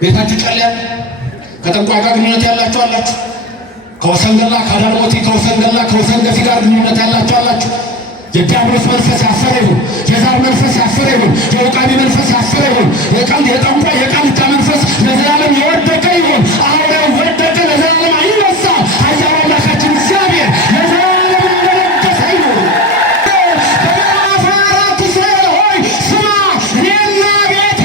ቤታችሁ ጨለለ። ከጠንቋይ ጋር ግንኙነት ያላችሁ አላችሁ። ከወሰንገላ ከዳርሞቲ ከወሰንገላ ከወሰንገፊ ጋር ግንኙነት ያላችሁ አላችሁ። የዲያብሎስ መንፈስ ያፈረ ይሁን፣ የዛር መንፈስ ያፈረ ይሁን፣ የውቃቢ መንፈስ ያፈረ ይሁን፣ የጠንቋይ የቃልቻ መንፈስ ለዘላለም የወደቀ ይሁን። አሁን ወደቀ፣ ለዘላለም አይነሳ። ኃያል አምላካችን እግዚአብሔር ለዘላለም እንደነገሰ ይሁን። በምዕራፍ 4 እስራኤል ሆይ ስማ፣ እኔና ቤቴ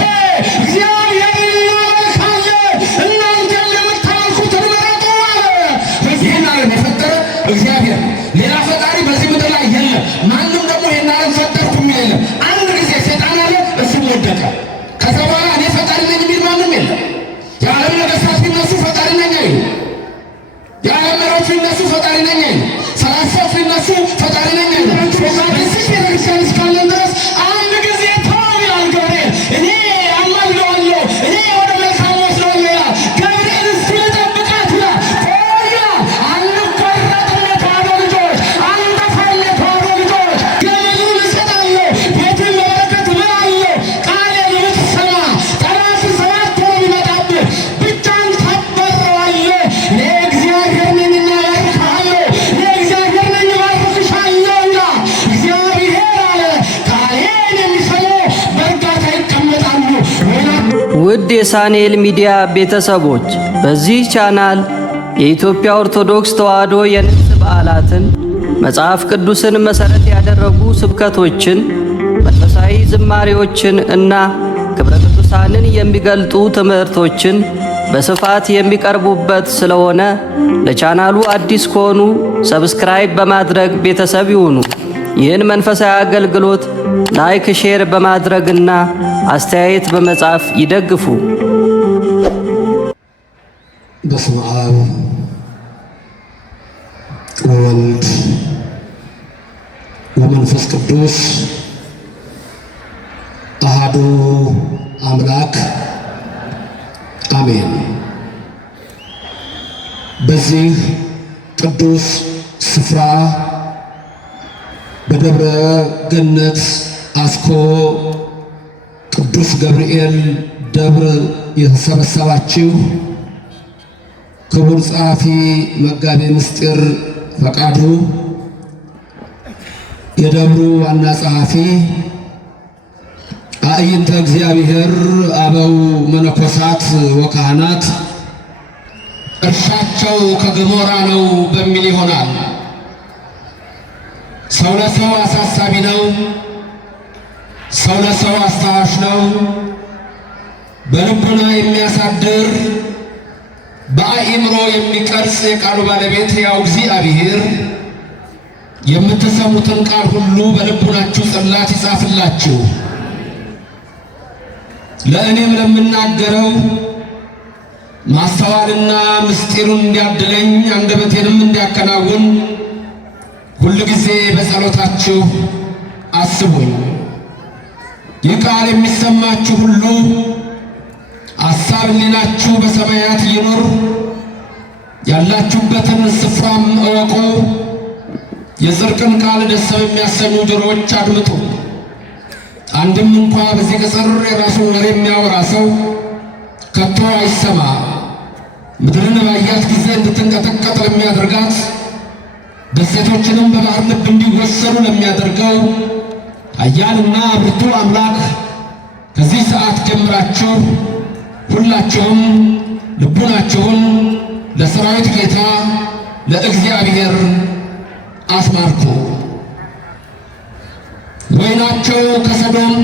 እግዚአብሔርን እናመልካለን፣ እናንተም የምታመልኩትን ምረጡ አለ። ይህን ዓለም የፈጠረ እግዚአብሔር፣ ሌላ ፈጣሪ በዚህ ምድር ላይ የለም። ማንም ደግሞ ይህን ዓለም ፈጠርኩ የሚል የለም። አንድ ጊዜ ሰይጣን አለ፣ እሱም ወደቀ። ከዛ በኋላ እኔ ፈጣሪ ነኝ የሚል ማንም የለም። የዓለም ነገሥታት ቢነሱ ፈጣሪ ነኝ አይሉ፣ የዓለም መሪዎች ቢነሱ ፈጣሪ ነኝ አይሉ፣ ፈላስፎች ቢነሱ ፈጣሪ ነኝ አይሉ። በዚህ ቤተክርስቲያን እስካለን ድረስ አንድ ጊዜ ተው ይላል ገብርኤል፣ እኔ አማልደዋለሁ፣ እኔ ወደ መልካም ወስደዋለሁ ይላል። ገብርኤል እስቲ ልጠብቃት ይላል። ቆያ አንቆረጥም የተዋሕዶ ልጆች፣ አንጠፋም የተዋሕዶ ልጆች። ገመዱን እሰጣለሁ፣ ቤትን በበረከት እምላለሁ። ቃሌን ብትሰማ ጠላት ሰባት ሆኖ ቢመጣብህ ብቻህን ታባርረዋለህ። እኔ እግዚአብሔር ነኝና እባርክሃለሁ፣ እኔ እግዚአብሔር ነኝ እባርክሻለሁ ይላል እግዚአብሔር አለ። ቃሌን የሚሰሙ በእርጋታ ይቀመጣሉ። ውድ የሳንኤል ሚዲያ ቤተሰቦች በዚህ ቻናል የኢትዮጵያ ኦርቶዶክስ ተዋሕዶ የንግስ በዓላትን፣ መጽሐፍ ቅዱስን መሠረት ያደረጉ ስብከቶችን፣ መንፈሳዊ ዝማሬዎችን እና ክብረ ቅዱሳንን የሚገልጡ ትምህርቶችን በስፋት የሚቀርቡበት ስለሆነ ለቻናሉ አዲስ ከሆኑ ሰብስክራይብ በማድረግ ቤተሰብ ይሁኑ። ይህን መንፈሳዊ አገልግሎት ላይክ፣ ሼር በማድረግና አስተያየት በመጻፍ ይደግፉ። በስመ አብ ወወልድ ወመንፈስ ቅዱስ አሐዱ አምላክ አሜን። በዚህ ቅዱስ ስፍራ በደብረ ገነት አስኮ ቅዱስ ገብርኤል ደብር የተሰበሰባችሁ ክቡር ጸሐፊ መጋቤ ምስጢር ፈቃዱ፣ የደብሩ ዋና ጸሐፊ፣ አዕይንተ እግዚአብሔር አበው መነኮሳት ወካህናት፣ እርሻቸው ከገሞራ ነው በሚል ይሆናል። ሰው ለሰው አሳሳቢ ነው፣ ሰው ለሰው አስታዋሽ ነው። በልቡና የሚያሳድር በአእምሮ የሚቀርጽ የቃሉ ባለቤት ያው እግዚአብሔር የምትሰሙትን ቃል ሁሉ በልቡናችሁ ጽላት ይጻፍላችሁ። ለእኔም ለምናገረው ማስተዋልና ምስጢሩን እንዲያድለኝ አንደበቴንም እንዲያከናውን ሁል ጊዜ በጸሎታችሁ አስቡኝ። ይህ ቃል የሚሰማችሁ ሁሉ አሳብ ሕሊናችሁ በሰማያት ይኑር። ያላችሁበትን ስፍራም እወቁ። የጽድቅን ቃል ደስ የሚያሰኙ ጆሮዎች አድምጡ። አንድም እንኳ በዚህ ቅጽር የራሱን ወሬ የሚያወራ ሰው ከቶ አይሰማ። ምድርን ባያት ጊዜ እንድትንቀጠቀጥ ለሚያደርጋት፣ ደሴቶችንም በባህር ልብ እንዲወሰኑ ለሚያደርገው ኃያልና ብርቱ አምላክ ከዚህ ሰዓት ጀምራችሁ ሁላችሁም ልቡናችሁን ለሰራዊት ጌታ ለእግዚአብሔር አስማርኩ። ወይናቸው ከሰዶም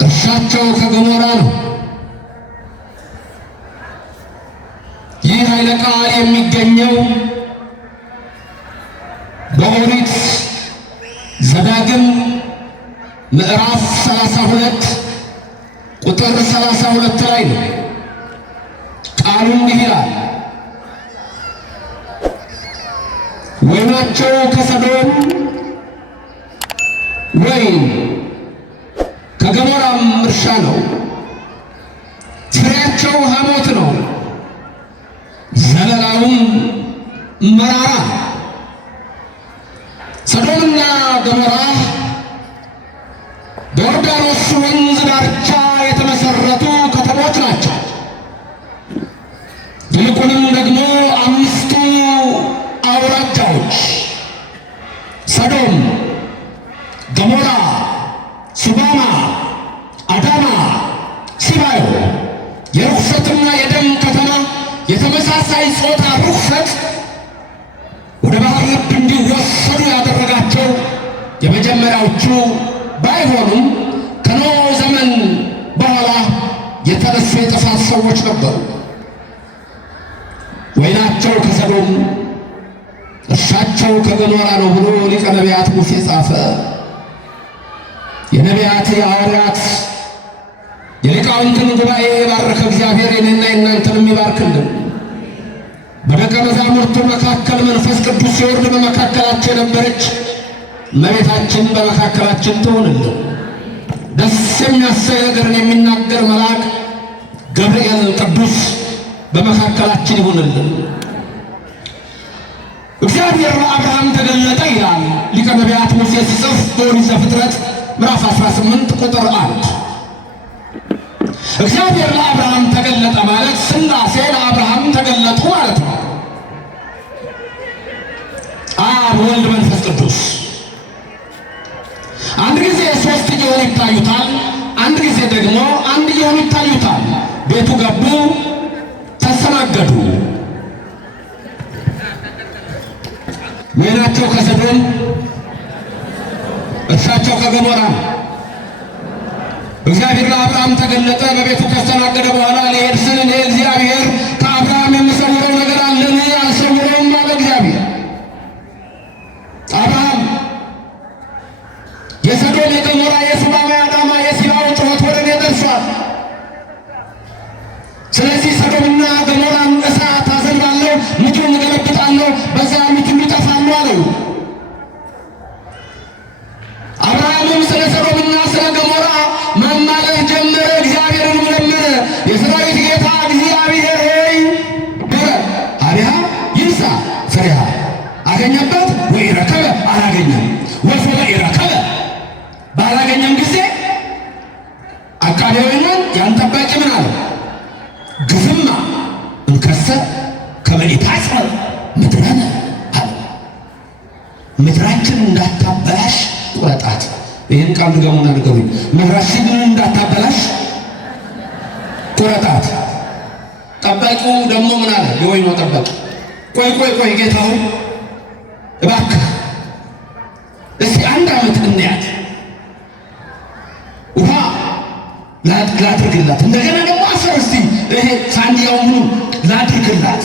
እርሻቸው ከገሞራ ነው። ይህ ኃይለ ቃል የሚገኘው በኦሪት ዘዳግም ምዕራፍ 32 ቁጥር 32 ላይ ነው። ቃሉ እንዲህ ይላል፣ ወይናቸው ከሰዶም ወይን ከገሞራም እርሻ ነው። ፍሬያቸው ሐሞት ነው፣ ዘለላውም መራራ። ሰዶምና ገሞራ በዮርዳኖስ ወንዝ ዳርቻ የተመሰረቱ ከተሞች የርኩሰትና የደም ከተማ፣ የተመሳሳይ ጾታ ርኩሰት ወደ ባህር ልብ እንዲወሰዱ ያደረጋቸው የመጀመሪያዎቹ ባይሆኑም ከኖህ ዘመን በኋላ የተነሱ የጥፋት ሰዎች ነበሩ። ወይናቸው ከሰዶም እርሻቸው ከገሞራ ነው ብሎ ሊቀ ነቢያት ሙሴ ጻፈ። የነቢያት የሐዋርያት የሊቃውንትን ጉባኤ የባረከ እግዚአብሔር የኔና የእናንተንም ይባርክልን። በደቀ መዛሙርቱ መካከል መንፈስ ቅዱስ ሲወርድ በመካከላቸው የነበረች እመቤታችን በመካከላችን ትሆንልን። ደስ የሚያሰኝ ነገርን የሚናገር መልአክ ገብርኤል ቅዱስ በመካከላችን ይሁንልን። እግዚአብሔር ለአብርሃም ተገለጠ ይላል ሊቀ ነቢያት ሙሴ ሲጽፍ በኦሪት ዘፍጥረት ምዕራፍ 18 ቁጥር 1። እግዚአብሔር ለአብርሃም ተገለጠ ማለት ሥላሴ ለአብርሃም ተገለጡ ማለት ነው። አብ፣ ወልድ፣ መንፈስ ቅዱስ አንድ ጊዜ ሶስት እየሆኑ ይታዩታል፣ አንድ ጊዜ ደግሞ አንድ እየሆኑ ይታዩታል። ቤቱ ገቡ፣ ተስተናገዱ። ወይናቸው ከሰዶም እርሻቸው ከገሞራ። እግዚአብሔር ለአብርሃም ተገለጠ፣ በቤቱ ከተስተናገደ በኋላ ሊሄድ ስል እኔ እግዚአብሔር ከአብርሃም የምሰውረው ነገር አለን? አልሰውረውም አለ እግዚአብሔር። አብርሃም የሰዶም የገሞራ የሱባማ የአዳማ የሲባው ጩኸት ወደ እኔ ደርሷል። ስለዚህ ሰዶምና ገሞራን እሳት አዘንባለሁ፣ ምድሩን እገለብጣለሁ፣ በዚያ ያሉት ሁሉ ይጠፋሉ አለው። አብርሃምም ስለ ሰዶምና ስለ ገሞራ ማማለድ ጀመረ፣ እግዚአብሔርን ለመነ። የሰራዊት ጌታ እግዚአብሔር ሆይ በረ አሪሃ ይንሳ ፍሬሃ አገኘበት ወይ ረከበ አላገኘም፣ ወሶበ ኢረከበ ባላገኘም ጊዜ አቃቤ ወይኑን ያን ጠባቂ ምን አለው? ግፍማ እንከሰ ከመኢታጽ ምድረነ አለ። ምድራችን እንዳታበላሽ ቁረጣት። ይህን ቃል ንገሙና ንገሩኝ። ምድራችንን እንዳታበላሽ ቁረጣት። ጠባቂው ደግሞ ምን አለ? የወይኑ ጠባቂ ቆይ ጌታ ሆይ እባክህ እስቲ 1 ዓመት እንያት፣ ውሃ ላድርግላት፣ እንደገና ደግሞ አፈር እስቲ ይሄ ሳንዲያው ምኑ ላድርግላት፣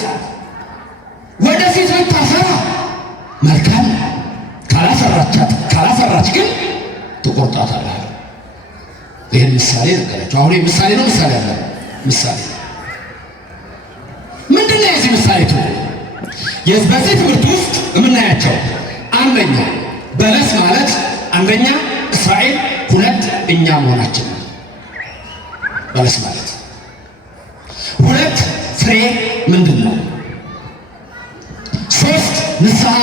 ወደፊት ልታፈራ መልካም፣ ካላፈራች ግን ትቆርጣታለህ። ይህን ምሳሌ ነገራቸው። አሁን ምሳሌ ነው፣ ምሳሌ አለ። ምሳሌ ምንድን ነው? የዚህ ምሳሌ በዚህ ትምህርት ውስጥ የምናያቸው አንደኛ በለስ ማለት አንደኛ እስራኤል፣ ሁለት እኛ መሆናችን ነው። በለስ ማለት ሁለት ፍሬ ምንድን ነው? ሶስት ንስሐ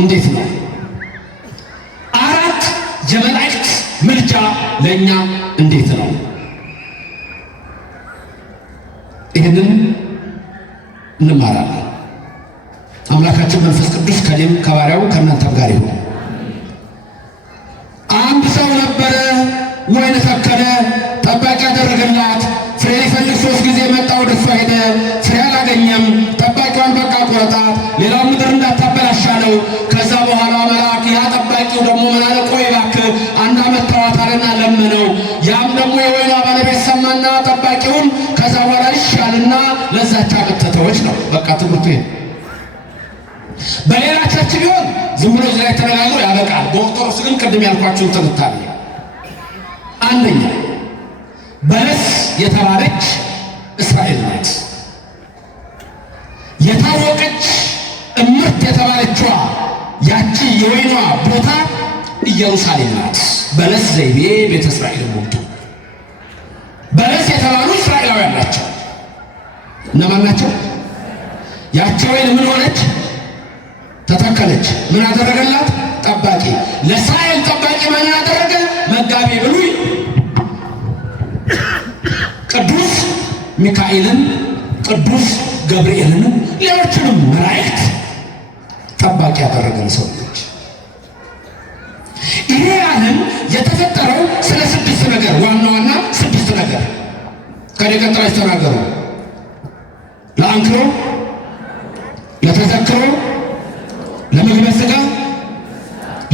እንዴት ነው? አራት የመላእክት ምልጃ ለእኛ እንዴት ነው? ይህንን እንማራለን። አምላካችን መንፈስ ቅዱስ ከኔም ከባሪያው ከእናንተም ጋር ይሁን። አንድ ሰው ነበረ፣ ወይን ተከለ፣ ጠባቂ ያደረገላት። ፍሬ ሊፈልግ 3 ጊዜ መጣ፣ ወደ እሷ ሄደ፣ ፍሬ አላገኘም። ጠባቂዋን በቃ ቆረጣት፣ ሌላው ምድር እንዳታበላሻለው። ከዛ በኋላ መልአክ ያ ጠባቂው ደግሞ ምን አለ? ቆይ እባክህ 1 ዓመት ተዋታልና ለምነው። ያም ደግሞ የወይኗ ባለቤት ሰማና ጠባቂውን ከዛ በኋላ ይሻልና ለዛች ዓመት ተተወች ነው በቃ ትምህርቱ ይሄ። በሌላ ቸርች ቢሆን ዝም ብሎ እዚህ ላይ ተነጋግሮ ያበቃል። በኦርቶዶክስ ግን ቅድም ያልኳችሁን ትንታኔ አንደኛ በለስ የተባለች እስራኤል ናት። የታወቀች እምርት የተባለችዋ ያቺ የወይኗ ቦታ ኢየሩሳሌም ናት። በለስ ዘይቤ ቤተ እስራኤል ሞቱ። በለስ የተባሉ እስራኤላውያን ናቸው። እነማን ናቸው? ያቺ ወይን ምን ሆነች? ተተከለች። ምን አደረገላት? ጠባቂ። ለእስራኤል ጠባቂ ማን ያደረገ? መጋቢ ብሉይ ቅዱስ ሚካኤልን፣ ቅዱስ ገብርኤልን፣ ሌሎችንም መላእክት ጠባቂ ያደረገን ሰው ልጅ። ይሄ ዓለም የተፈጠረው ስለ 6 ነገር ዋና 6 ነገር ከኔ ቀጥላችሁ ተናገሩ። ለአንክሮ፣ ለተዘክሮ፣ ለምግበ ሥጋ፣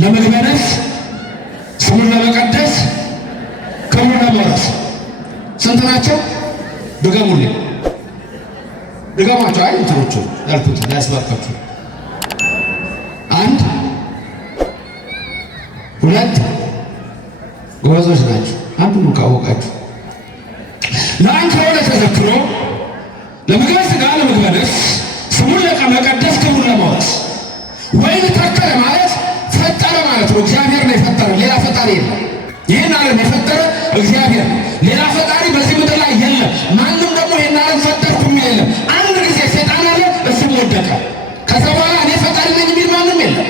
ለምግበ ነፍስ፣ ስሙን ለመቀደስ፣ ክብሩን ለመውረስ። ስንት ናቸው? ድገሙልኝ። ድገሟቸው። አይ እንትኖቹ ያልኩት ያስባርካችሁ። 1 2 ጎበዞች ናቸው። አንዱን ካወቃችሁ ለአንክሮ፣ ለተዘክሮ፣ ለምግበ ሥጋ፣ ለምግበ ነፍስ፣ ስሙን ለመቀደስ፣ ክብሩን ለማውረስ። ወይን ተከለ ማለት ፈጠረ ማለት ነው። እግዚአብሔር ነው የፈጠረው፣ ሌላ ፈጣሪ የለም። ይህን ዓለም የፈጠረ እግዚአብሔር ነው። ሌላ ፈጣሪ በዚህ ምድር ላይ የለም። ማንም ደግሞ ይህን ዓለም ፈጠርኩ የሚል የለም። አንድ ጊዜ ሰይጣን አለ፣ እሱም ወደቀ። ከዛ በኋላ እኔ ፈጣሪ ነኝ የሚል ማንም የለም።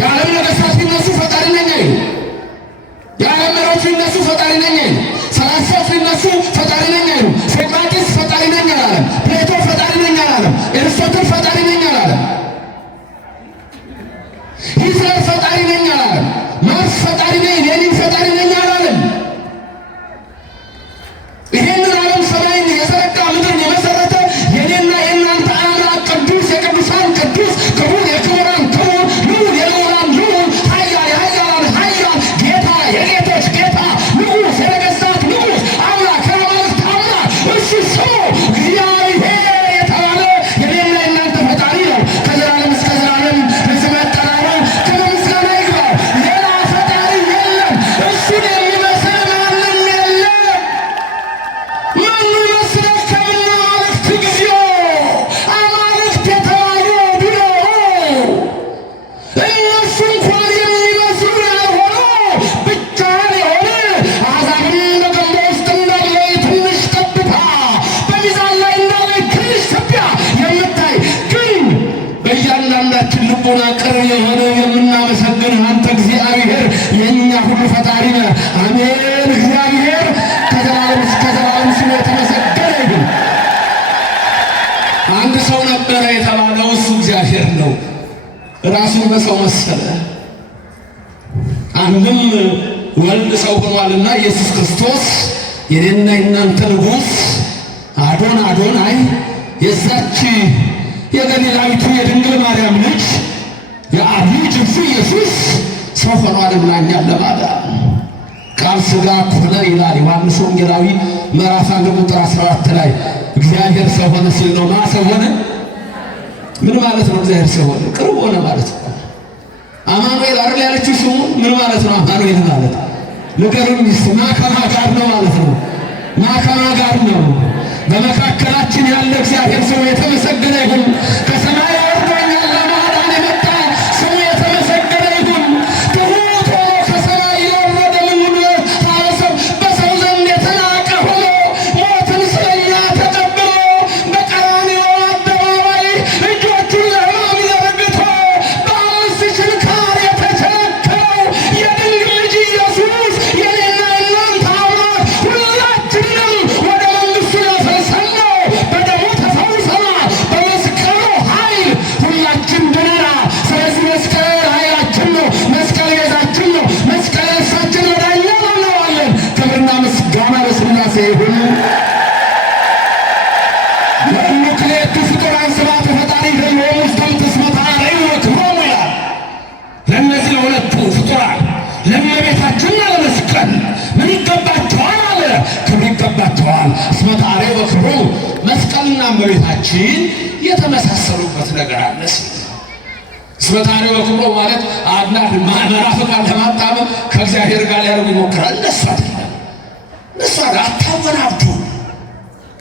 የዓለም ነገሥታት ቢነሱ ፈጣሪ ነኝ አይሉ። የዓለም መሪዎች ቢነሱ ፈጣሪ ነኝ አይሉ። ፈላስፎች ቢነሱ ፈጣሪ ነኝ አይሉ። ሶቅራጢስ ፈጣሪ ነኝ አላለም። ፕሌቶ ፈጣሪ ነኝ አላለም። ኤርስቶትል ፈጣሪ ነኝ አላለም። ሂትለር ፈጣሪ ነኝ አላለም። ማርክስ ፈጣሪ ነኝ፣ ሌኒን ፈጣሪ ነኝ አላለም። ይሄንን ዓለም ሰማይን የዘረጋ ምድርን የመሰረተ የኔና የእናንተ አምላክ ቅዱስ፣ የቅዱሳን ቅዱስ፣ ክቡር፣ የክቡራን ክቡር፣ ልዑል፣ የልዑላን ልዑል፣ ኃያል፣ የኃያላን ኃያል፣ ጌታ፣ የጌቶች ጌታ፣ ንጉሥ፣ የነገሥታት ንጉሥ፣ አምላክ፣ የአማልክት አምላክ እሱ ስሙ እግዚአብሔር የተባለ የኔና የእናንተ ፈጣሪ ነው። ከዘላለም እስከ ዘላለም ለስሙ አጠራሩ ክብር ምስጋና ይግባው። ሌላ ፈጣሪ የለም። እሱን የሚመስል ማንም የለም። ማን ይመስለህ ከምና አማልክት ጊዜው አማልክት የተባሉ ቢኖሩ እነሱ እንኳን የሚመስሉ ያልሆኑ ብቻህን የሆነ አሕዛብን በገንቦ ውስጥ እንዳለ ትንሽ ጠብታ በሚዛን ላይ እንዳለ ትንሽ ትቢያ የምታይ ግን በእያንዳንዳችን ልቦና ቅርብ የሆነ የምናመሰግን አንተ እግዚአብሔር የእኛ ሁሉ ፈጣሪ ነህ። አሜን። እግዚአብሔር ከዘላለም እስከ ዘላለም ስሙ የተመሰገነ ይሁን። አንድ ሰው ነበረ የተባለው እሱ እግዚአብሔር ነው። ራሱን በሰው መሰለ። አንድም ወልድ ሰው ሆኗልና ኢየሱስ ክርስቶስ የኔና የናንተ ንጉሥ አዶን አዶናይ የዛች የገሊላዊቱ የድንግል ማርያም ልጅ የአብ ልጅ እሱ ኢየሱስ ሰው ሆኗልና እኛን ለማዳን ቃል ሥጋ ሆነ ይላል ዮሐንስ ወንጌላዊ ምዕራፍ 1 ቁጥር 14 ላይ እግዚአብሔር ሰው ሆነ ሲል ነው። ማ ሰው ሆነ? ምን ማለት ነው? እግዚአብሔር ሰው ሆነ ቅርብ ሆነ ማለት ነው። አማኑኤል አይደል ያለችው ስሙ ምን ማለት ነው? አማኑኤል ማለት ንገሩኝ እስኪ ማ ከማ ጋር ነው ማለት ነው? ማ ከማ ጋር ነው? በመካከላችን ያለ እግዚአብሔር ስሙ የተመሰገነ ይሁን። ከሰማይ ወርዶ እኛን ለማዳን የመጣ ስሙ የተመሰገነ ይሁን። ትሑት ሆኖ ከሰማይ የወረደ ምንውር ታበሰው በሰው ዘንድ የተናቀ ሆኖ ሞትን ስለኛ ተቀብሎ በቀራንዮ አደባባይ እጆቹን ለሕማም ዘርግቶ በ5 ችንካር የተቸነከረው የድንግል ልጅ ኢየሱስ የኔና የእናንተ አምላክ ሁላችንም ወደ መንግሥቱ ያፈልሰን ነው። በደሙ ተፈውሰናል። በመስቀሉ ኃይል ሁላችን ድነናል። ስለዚህ መስቀል ኃይላችን ነው። መስቀል ቤዛችን ነው። መስቀል እርሳችን ወዳኛ እናዋለን። ክብርና ምስጋና ለሥላሴ ይሁን። ለእሉ ክልኤቱ ፍጡራን ስብሐተ ፈጣሪ ደሎሙ ውስተ ምትስመ ታረዩ ክብሮሙ ይላል። ለእነዚህ ለሁለቱ ፍጡራን ለእመቤታችንና ለመስቀል ምን ይገባቸዋል አለ? ክብር ይገባቸዋል። እስመ ታረዩ ክብሮሙ መስቀልና እመቤታችን የተመሳሰሉበት ነገር አለ ሲል እስመ ታረዩ ክብሮሙ ማለት አድናድ መናፍቃን ለማጣመም ከእግዚአብሔር ጋር ሊያደርጉ ይሞክራል። እነሱ አይደለም። እነሱ አታወናብዱ።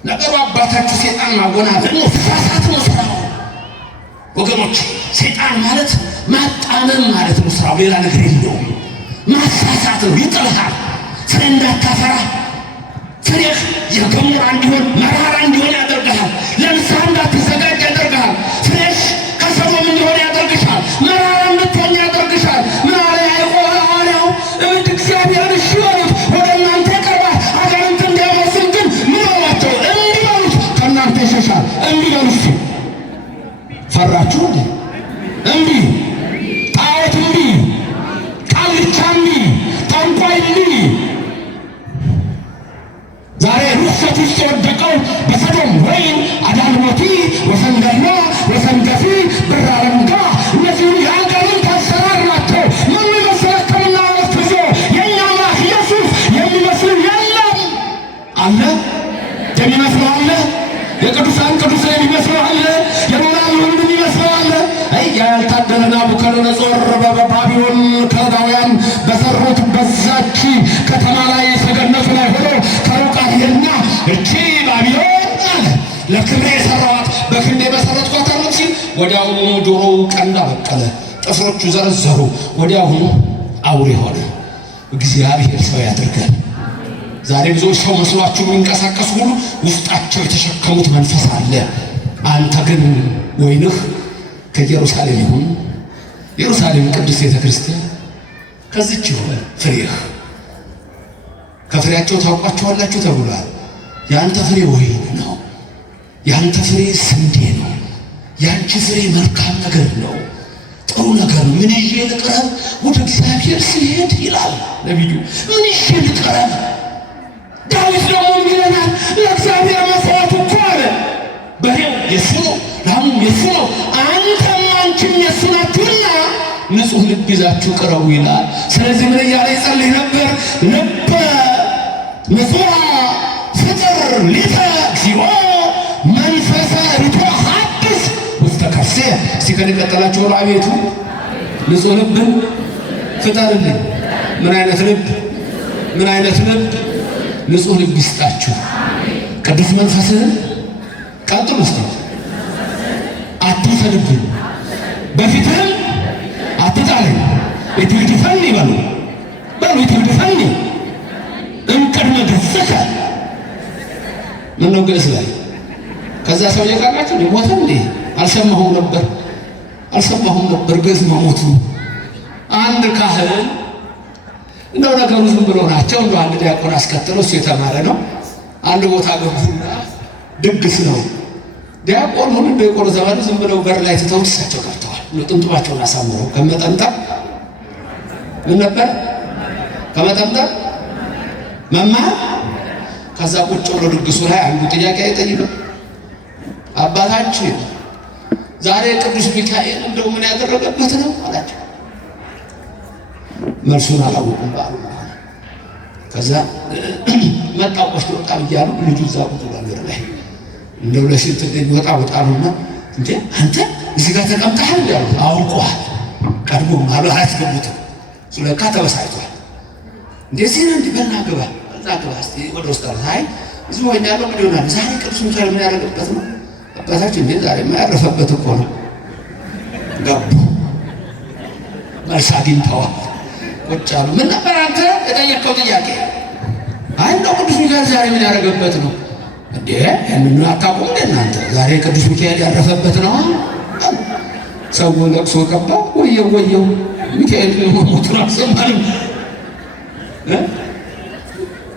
ነገሩ አባታችሁ ሴጣን ማወናበድ ነው። ፍሳሳት ነው ስራው። ወገኖች ሴጣን ማለት ማጣመም ማለት ነው ስራው። ሌላ ነገር የለውም። ማሳሳት ነው። ይጥልሃል። ፍሬ እንዳታፈራ ፍሬህ የገሞራ እንዲሆን መራራ እንዲሆን ያደርግሃል። ለንስሐ እንዳትዘጋጅ ያደርግሃል። ፍሬሽ ከሰዶም እንዲሆን ያደርግሻል። መራራ እንድትሆን ያደርግሻል። ምን አለ ያዕቆብ ሐዋርያው? እምድ እግዚአብሔርን እሺ በሉት ወደ እናንተ ይቀርባል። አጋንንት እንዲያመስል ግን ምን አሏቸው? እንዲህ በሉት ከእናንተ ይሸሻል። እንዲህ በሉ እስኪ ፈራችሁ እንዴ? እምቢ ጣዖት እምቢ፣ ቃልቻ እምቢ፣ ጠንቋይ እምቢ። ዛሬ ርኩሰት በእሳት ውስጥ የወደቀው በሰዶም ወይን አዳልሞቲ፣ ወሰንገላ፣ ወሰንገፊ፣ ብር አለንጋ እነዚህ የአጋንንት አሰራር ናቸው። ምን ይመስላል? ከምናወት ይዞ የእኛ አምላክ ኢየሱስ የሚመስል የለም አለ። የሚመስለው አለ። የቅዱሳን ቅዱስ የሚመስለው አለ። የሞራል ሁሉ የሚመስለው አለ። ያልታደለ ናቡከደነፆር በባቢሎን ከለዳውያን በሰሩት በዛች ከተማ ላይ ሰገነቱ ላይ ሆኖ ከሩቅ አየና እቺ ባቢሎን አለ ለክብሬ የሰራኋት በክንዴ መሰረትኳት አለ ሲል ወዲያውኑ ጆሮው ቀንድ አበቀለ፣ ጥፍሮቹ ዘረዘሩ፣ ወዲያውኑ አውሬ ሆነ። እግዚአብሔር ሰው ያድርገን። ዛሬ ብዙዎች ሰው መስሏቸው የሚንቀሳቀሱ ሁሉ ውስጣቸው የተሸከሙት መንፈስ አለ። አንተ ግን ወይንህ ከኢየሩሳሌም ይሁን፣ ኢየሩሳሌም ቅድስት ቤተ ክርስቲያን ከዚች ይሁን ፍሬህ። ከፍሬያቸው ታውቋቸዋላችሁ ተብሏል። የአንተ ፍሬ ወይን ነው፣ የአንተ ፍሬ ስንዴ ነው፣ የአንቺ ፍሬ መልካም ነገር ነው፣ ጥሩ ነገር ነው። ምን ይዤ ልቅረብ ወደ እግዚአብሔር ሲሄድ ይላል ነቢዩ። ምን ይዤ ልቅረብ? ዳዊት ደግሞ ይለናል ለእግዚአብሔር መስዋዕቱ እኮ አለ በሬው የሱ ነው፣ ላሙ የሱ ነው፣ አንተም አንቺም የሱ ናችሁና ንጹሕ ልብ ይዛችሁ ቅረቡ ይላል። ስለዚህ ምን እያለ ይጸልይ ነበር? ልበ ንጹሐ ፍጥር ሊተ እግዚኦ መንፈሰ ርቱዐ ሐድስ ውስተ ከርሴ። እስቲ ከኔ ቀጠላችሁ አቤቱ ንጹሕ ልብን ፍጠርልኝ። ምን አይነት ልብ? ምን አይነት ልብ? ንጹሕ ልብ ይስጣችሁ። ቅዱስ መንፈስህን ቀጥሉ እስቲ አትውሰድብኝ፣ በፊትህም አትጣለኝ። ኢትግድፈኒ በሉ ኢትግድፈኒ እምቅድመ ገጽከ። ምነው ግዕዝ ላይ ከዛ ሰውዬ ጋራችሁ ሞተ እንዴ? አልሰማሁም ነበር ግዕዝ መሞቱ። አንድ ካህን እንደው ነገሩ ዝም ብሎ ናቸው። እንደው አንድ ዲያቆን አስከትሎ እሱ የተማረ ነው። አንድ ቦታ ገቡና ድግስ ነው። ዲያቆን ሁሉ ዲያቆን ዘመኑ ዝም ብለው በር ላይ ትተው እሳቸው ገብተዋል። ጥምጥማቸውን አሳምረው ከመጠምጠም ምን ነበር ከመጠምጠም መማር። ከዛ ቁጭ ብሎ ድግሱ ላይ አንዱ ጥያቄ አይጠይቅም። አባታችን ዛሬ ቅዱስ ሚካኤል እንደው ምን ያደረገበት ነው አላቸው። መልሱን አላወቁም ባሉ። ከዛ መጣው ቆስቶ ወጣ ብያሉ። ልጁ እዛ ቁጭ ብሏል ላይ እንደው ለሽንት ወጣ ነውና እንዴ አንተ እዚህ ጋር ተቀምጠሃል ያሉት አውቀዋል። ቀድሞ ማለት አያስገቡትም። ስለካ ተበሳይቷል። እንደዚህ ነው እንዲበልና ግባ እስቲ ወደ ውስጥ አይ እዚህ ወኛለው ምን ይሆናል? ዛሬ ቅዱስ ሚካኤል ምን ያደረገበት ነው? አባታችን እንዴ ዛሬ ማያረፈበት እኮ ነው። ገቡ መልስ አግኝተዋል። ቁጭ አሉ። ምን ነበር አንተ የጠየቀው ጥያቄ? አይ እንደው ቅዱስ ሚካኤል ዛሬ ምን ያደረገበት ነው እንዴ? ምን አታውቁም እንዴ እናንተ? ዛሬ ቅዱስ ሚካኤል ያረፈበት ነው። ሰው ለቅሶ ገባ። ወየው ሚካኤል ሞቱን አልሰማንም።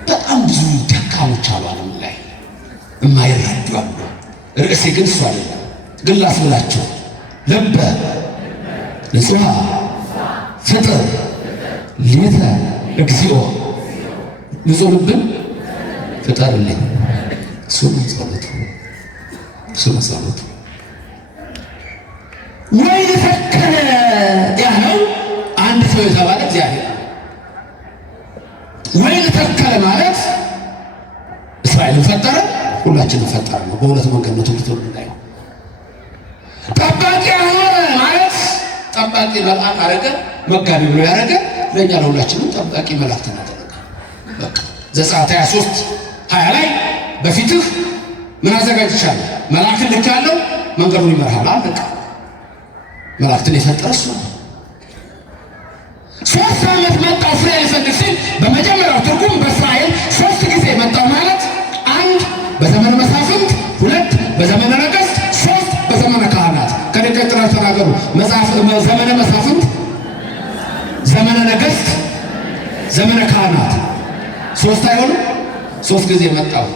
በጣም ብዙ ደካሞች አሉ ዓለም ላይ የማይረዱ አሉ። ርዕሴ ግን እሱ አይደለም። ግን ላስብላችሁ ልበ ንጹሐ ፍጥር ሊተ እግዚኦ ንጹሕ ልብን ፍጠርልኝ። እሱ ነው ጸሎቱ። ወይን ተከለ ያለው አንድ ሰው የተባለ እግዚአብሔር። ወይን ተከለ ማለት እስራኤልን ፈጠረ፣ ሁላችንም ፈጠረ ነው። በሁለት መንገድ ነው ትምህርቱ የምናየው። ጠባቂ ሆነ ማለት ጠባቂ መልአክ አረገ፣ መጋቢ ብሎ ያረገ ለእኛ ለሁላችንም ጠባቂ መልአክ ተናገረ። በቃ ዘጸአት 23:20 ላይ በፊትህ ምን አዘጋጅቻለሁ? መልአክን ልኬአለሁ፣ መንገዱን ይመራሃል። አለቀ። መላእክትን የፈጠረ እሱ ነው። 3 ዓመት መጣው ፍሬ ሊሰድድ ሲል በመጀመሪያው ትርጉም በእስራኤል 3 ጊዜ መጣው ማለት 1 በዘመነ መሳፍንት፣ 2 በዘመነ ነገሥት፣ 3 በዘመነ ካህናት። ከደቀጥራ ተናገሩ። ዘመነ መሳፍንት፣ ዘመነ ነገሥት፣ ዘመነ ካህናት 3 አይሆኑ? 3 ጊዜ መጣው።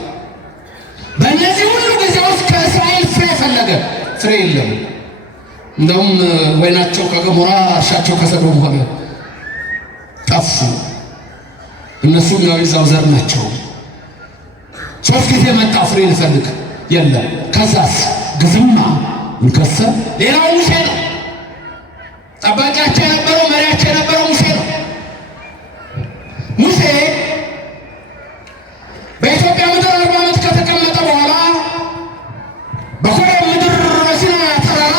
በእነዚህ ሁሉ ጊዜ ውስጥ ከእስራኤል ፍሬ ፈለገ፣ ፍሬ የለም። እንደውም ወይናቸው ከገሞራ እርሻቸው ከሰዶም ሆነ፣ ጠፉ። እነሱም ያው ይዛው ዘር ናቸው። 3 ጊዜ መጣ ፍሬ ልፈልግ የለም። ከዛስ ግዝማ እንከሰ ሌላው ሙሴ ነው። ጠባቂያቸው የነበረው መሪያቸው የነበረው ሙሴ ነው። ሙሴ በኢትዮጵያ ምድር 40 ዓመት ከተቀመጠ በኋላ በኮሬብ ምድር በሲና ተራራ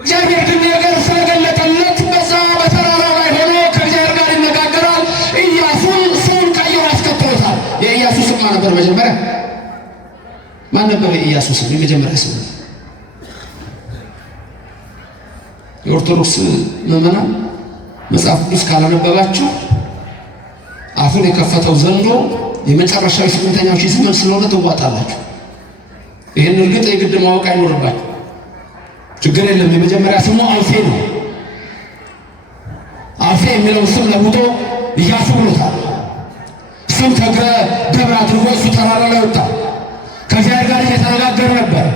እግዚአብሔር ግን ነገር ስለገለጠለት በዛ በተራራ ላይ ሆኖ ከእግዚአብሔር ጋር ይነጋገራል። ኢያሱን ስሙን ቀይሮ አስከትሎታል። የኢያሱ ስም ማን ነበር? መጀመሪያ ማን ነበር የኢያሱ ስም? የመጀመሪያ ስም የኦርቶዶክስ ምዕመናን መጽሐፍ ቅዱስ ካላነበባችሁ አፉን የከፈተው ዘንዶ የመጨረሻው 8ኛው ሺህ ዘመን ስለሆነ ትዋጣላችሁ። ይህን እርግጥ የግድ ማወቅ አይኖርባችሁ፣ ችግር የለም። የመጀመሪያ ስሙ አውሴ ነው። አውሴ የሚለውን ስም ለውጦ ኢያሱ ብሎታል። ስም ከግረ ደብረ አድርጎ እሱ ተራራ ላይ ወጣ። ከእግዚአብሔር ጋር እየተነጋገረ ነበር።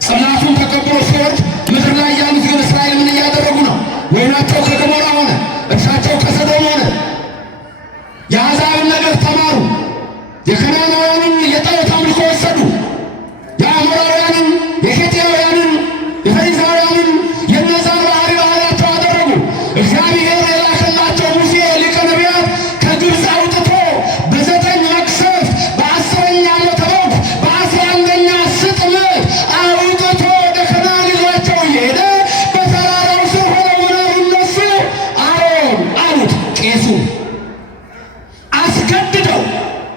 ጽላቱን ተቀብሎ ሲወርድ ምድር ላይ ያሉት ግን እስራኤል ምን እያደረጉ ነው? ወይናቸው ከገሞራ ሆነ፣ እርሻቸው ከሰዶም ሆነ። የአሕዛብን ነገር ተማሩ። የከናናውያንን የጣዖት አምልኮ ወሰዱ። የአሞራውያንን፣ የኬጢያውያንን፣ የፈሪዛውያንን የነዛን ባህሪያቸው አደረጉ። እግዚአብሔር የላከላቸው ሙሴ ሊቀ ነቢያት ከግብፅ አውጥቶ በ9 መቅሰፍት በ10ኛ ዓመተ በኩር በ11ኛ ስጥምት አውጥቶ ወደ ከነዓን ይዟቸው እየሄደ በተራራው ስር ሆነው እነሱ አሮን አሉት ቄሱ አስገድደው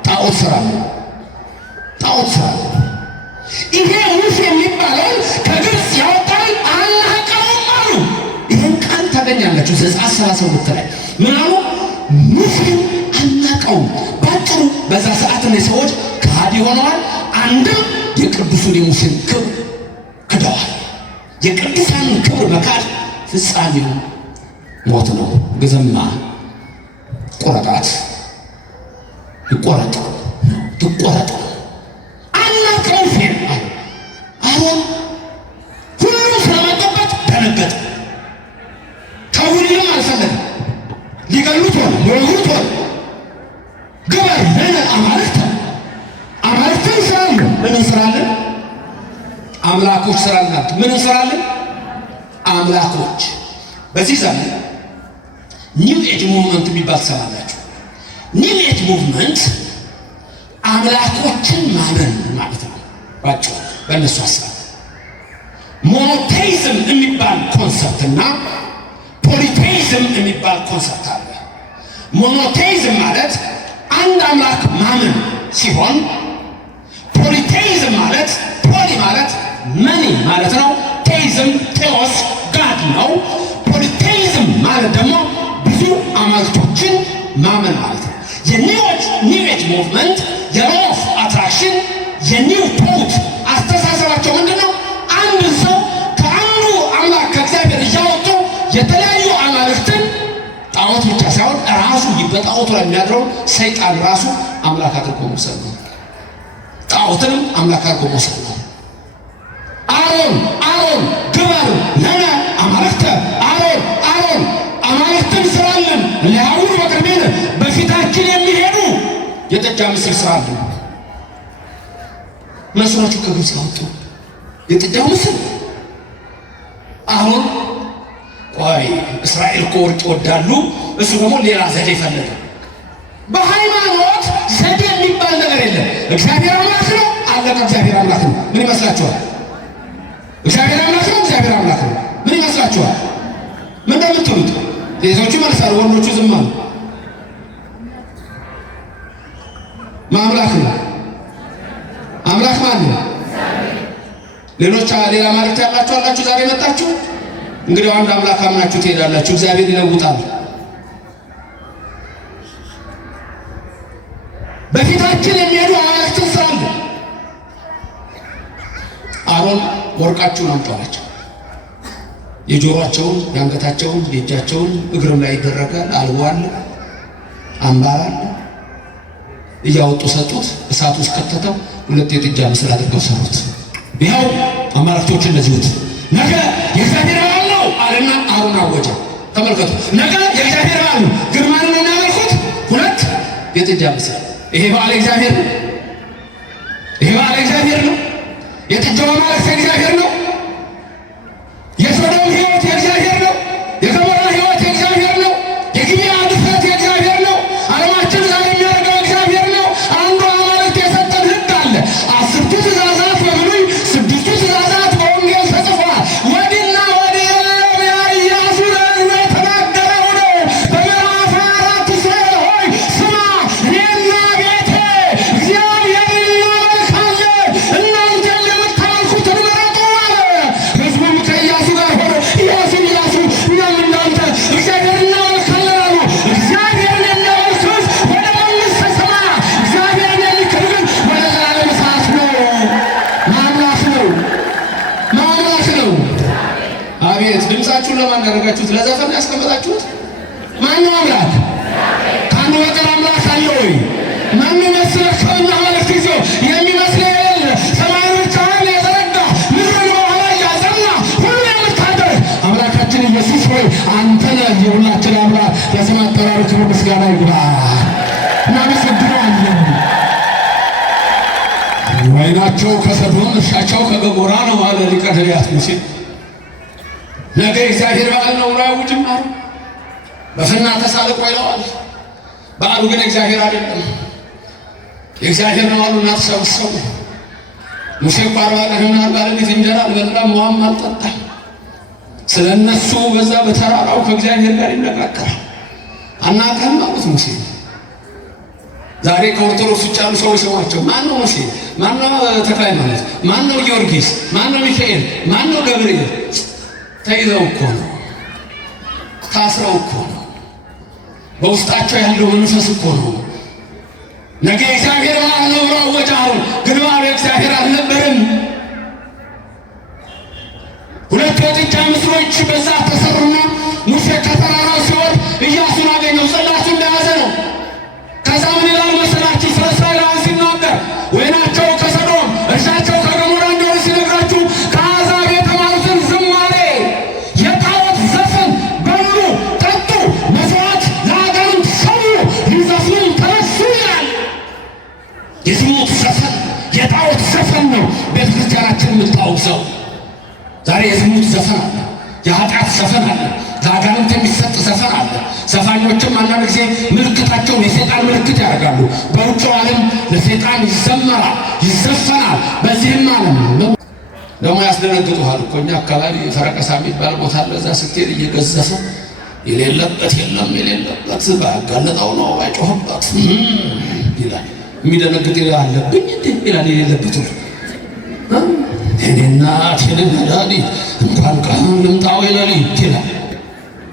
ጣዖት ስራ ይሄ ሙሴ የሚባለውን ከግብፅ ያወጣን አናውቀውም አሉ። ይህን ቃል ታገኛላችሁ ዘጸአት 32 ላይ ምን አሉ? ሙሴን አናውቀውም። ባጭሩ በዛ ሰዓት ላይ ሰዎች ከሃዲ ሆነዋል። አንድም የቅዱሱን የሙሴን ክብር ክደዋል። የቅዱሳንን ክብር መካድ ፍጻሜው ሞት ነው። ግዝማ ቁረጣት ይቆረጥ ትቆረጥ አናውቀውም ሲል አሮን ሁሉም ስለመጡበት ደነገጠ። ከሁሉም አልፈለገም። ሊገሉት ሆነ፣ ሊወግሩት ሆነ። ግበር ለነ አማልክትን ስራለን። ምን እንስራለን? አምላኮች ስራለን። ምን እንስራለን? አምላኮች። በዚህ ዘመን ኒው ኤጅ ሙቭመንት የሚባል ትሰማላችሁ። ኒው ኤጅ ሙቭመንት አምላኮችን ማመን ማለት ነው። ባጭሩ በእነሱ ሀሳብ ሞኖቴይዝም የሚባል ኮንሰፕትና ፖሊቴይዝም የሚባል ኮንሰፕት አለ። ሞኖቴይዝም ማለት አንድ አምላክ ማመን ሲሆን ፖሊቴይዝም ማለት ፖሊ ማለት መኒ ማለት ነው። ቴይዝም ቴዎስ ጋድ ነው። ፖሊቴይዝም ማለት ደግሞ ብዙ አማልክቶችን ማመን ማለት ነው። የኒው ኤጅ ሙቭመንት የሎ ኦፍ አትራክሽን የኒው ቶት አስተሳሰባቸው ምንድን ነው? አንድ ሰው ከአንዱ አምላክ ከእግዚአብሔር እያወጡ የተለያዩ አማልክትን ጣዖት ብቻ ሳይሆን ራሱ በጣዖቱ ላይ የሚያድረውን ሰይጣን ራሱ አምላክ አድርጎ መውሰድ ነው። ጣዖትንም አምላክ አድርጎ መውሰድ ነው። አሮን ግበር ለነ አማልክተ አሮን አማልክትን ስራልን ለአሁን በቅርቤን በፊታችን የሚሄዱ የጥጃ ምስል ስራልን መስሏችሁ ከግብፅ ያወጡ የጥጃው ምስል። አሁን ቆይ እስራኤል እኮ ወርቅ ይወዳሉ፣ እሱ ደግሞ ሌላ ዘዴ ፈለገ። በሃይማኖት ዘዴ የሚባል ነገር የለም። እግዚአብሔር አምላክ ነው፣ አለቀ። እግዚአብሔር አምላክ ነው። ምን ይመስላችኋል? እግዚአብሔር አምላክ ነው፣ እግዚአብሔር አምላክ ነው። ምን ይመስላችኋል? ምን እንደምትሉት? ሴቶቹ መልሳሉ፣ ወንዶቹ ዝም አሉ። ማምላክ ነው። አምላክ ማን ነው? ሌሎች ሌላ ማለት ያላችሁ አላችሁ። ዛሬ መጣችሁ እንግዲህ አንድ አምላክ አምናችሁ ትሄዳላችሁ። እግዚአብሔር ይለውጣል። በፊታችን የሚሄዱ አማልክትን ስራሉ። አሮን ወርቃችሁን አምጧላቸው። የጆሮአቸውን፣ የአንገታቸውን፣ የእጃቸውን እግርም ላይ ይደረጋል። አልቦ አለ፣ አምባር አለ። እያወጡ ሰጡት። እሳት ውስጥ ከተተው። 2 የጥጃ ምስል አድርገው ሰሩት። ይኸው አማልክቶች እንደዚሁት ነገ የእግዚአብሔር በዓል ነው አለና አሮን አወጀ። ተመልከቱ፣ ነገ የእግዚአብሔር በዓል ነው። ግን ማንን ነው የሚያመልኩት? 2 የጥጃ ምስል። ይሄ በዓል እግዚአብሔር የጥጃዋ ማለፍ የእግዚአብሔር ነው። የሶዶም ሕይወት የእግዚአብሔር ነው። የገሞራ ሕይወት የእግዚአብሔር ነው። የጊብዓ ድፍረት የእግዚአብሔር ነው። ዓለማችን ዛሬ የሚያደርገው እግዚአብሔር ነው። አንዱ አማልክት የሰጠን ሕግ አለ። 10ቱ ትእዛዛት በብሉይ 6ቱ ትእዛዛት በወንጌል ተጽፏል። ወዲና ወዲህ የለም። ያ ኢያሱ ለሕዝቡ የተናገረው ነው። በምዕራፍ 4 እስራኤል ሆይ ስማ፣ እኔና ቤቴ እግዚአብሔርን እናመልካለን፣ እናንተም የምታመልኩትን ምረጡ አለ። ሕዝቡም ከኢያሱ ጋር ሆነው ኢያሱ እኛም እንዳንተ እግዚአብሔርን እናመልካለን አሉ። እግዚአብሔርን የሚያመልክ ሕዝብ ወደ መንግሥተ ሰማያት፣ እግዚአብሔርን የሚክድ ግን ወደ ዘላለም እሳት ነው። ማምላክ ነው፣ ማምላክ ነው። አቤት! ድምፃችሁን ለማን ያደረጋችሁት? ለዘፈን ያስቀመጣችሁት? ማነው አምላክ? ከአንዱ በቀር አምላክ አለ ወይ? ማነው መስለህ ከእናመልክ ጊዜው የሚመስልህ የሌለ ሰማዩን ብቻህን የዘረጋ ምድርን በውኃ ላይ ያጸና ሁሉን የምታደርግ አምላካችን ኢየሱስ ሆይ አንተ ነህ የሁላችን አምላክ። ለስም አጠራሩ ክብር ምስጋና ይግባ። እናመሰግናለን። ወይናቸው ከሰዶም እርሻቸው ከገሞራ ነው አለ ሊቀ ነቢያት ሙሴ። ነገ እግዚአብሔር በዓል ነው ብሎ አያውጅም አለ። በፍና ተሳልቆ ይለዋል። በዓሉ ግን እግዚአብሔር አይደለም፣ የእግዚአብሔር ነው አሉና ተሰበሰቡ። ሙሴ እኮ 40 ቀንና 40 ሌሊት እንጀራ አልበላም ውሃም አልጠጣም። ስለ እነሱ በዛ በተራራው ከእግዚአብሔር ጋር ይነጋገራል። አናውቅም አሉት ሙሴ። ዛሬ ከኦርቶዶክስ ውጭ ያሉ ሰዎች ስሟቸው ማን ነው ሙሴ? ማን ነው ተክለ ሃይማኖት? ማን ነው ጊዮርጊስ? ማን ነው ሚካኤል? ማን ነው ገብርኤል? ተይዘው እኮ ነው፣ ታስረው እኮ ነው። በውስጣቸው ያለው መንፈስ እኮ ነው። ነገ እግዚአብሔር በዓል ነው ብለው አወጃሉ። ግን በዓሉ እግዚአብሔር አልነበረም። ሁለት የጥጃ ምስሎች በዛ ተሰሩና ሙሴ ከተራራው ሲወርድ ኢያሱን አገኘው። ጽላቱ እንደያዘ ነው። ከዛ ምን ይላል መሰላችሁ? ስለ እስራኤላውያን ሲናገር ወይናቸው ከሰዶም እርሻቸው ከገሞራ እንደሆነ ሲነግራችሁ ከአሕዛብ የተማሩትን ዝማሬ፣ የጣዖት ዘፈን በሉ፣ ጠጡ፣ መስዋዕት ለአጋንንት ሰዉ፣ ሊዘፍኑም ተነሱ ይላል። የዝሙት ዘፈን የጣዖት ዘፈን ነው ቤተ ክርስቲያናችን የምታወግዘው። ዛሬ የዝሙት ዘፈን አለ፣ የኃጢአት ዘፈን አለ፣ ለአጋንንት የሚሰጥ ዘፈን አለ። ዘፋኞችም አንዳንድ ጊዜ ምልክታቸውን የሰይጣን ምልክት ያደርጋሉ። በውጭው ዓለም ለሰይጣን ይዘመራል፣ ይዘፈናል። በዚህም ዓለም ደግሞ ያስደነግጡሃል እኮ። እኛ አካባቢ ፈረቀሳ የሚባል ቦታ አለ። እዛ ስትሄድ እየገዘፈ የሌለበት የለም የሌለበት ባጋለጠው ነው አይጮህበት ይላል። የሚደነግጥ አለብኝ እንዴ ይላል። የሌለበት ሁሉ እኔ እናት የልመዳኒ እንኳን ቀን ልምጣው ይለሊት ይላል።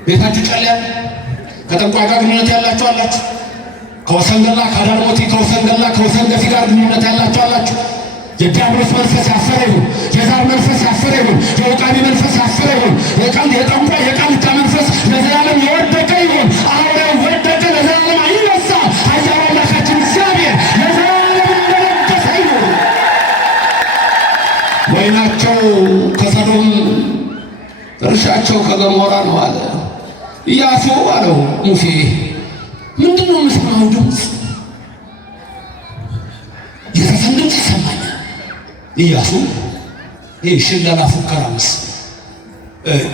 ቤታችሁ ጨለያ ከጠንቋይ ጋር ግንኙነት ያላችሁ አላችሁ። ከወሰንገላ ከዳርሞቲ ከወሰንገላ ከወሰንገፊ ጋር ግንኙነት ያላችሁ አላችሁ። የዲያብሎስ መንፈስ ያፈረ ይሁን፣ የዛር መንፈስ ያፈረ ይሁን፣ የውቃቢ መንፈስ ያፈረ ይሁን፣ የጠንቋይ የቃልቻ መንፈስ ለዘላለም የወደቀ ይሁን። አሁን ወደቀ፣ ለዘላለም አይነሳ። ኃያሉ አምላካችን እግዚአብሔር ለዘላለም እንደነገሰ ይሁን። ወይናቸው ከሰዶም እርሻቸው ከገሞራ ነው አለ ኢያሱ። አለው ሙሴ ምንድን ነው የምሰማው ድምፅ? የዘፈን ድምፅ ይሰማኛል። ኢያሱ ይህ ሽለላ ፉከራ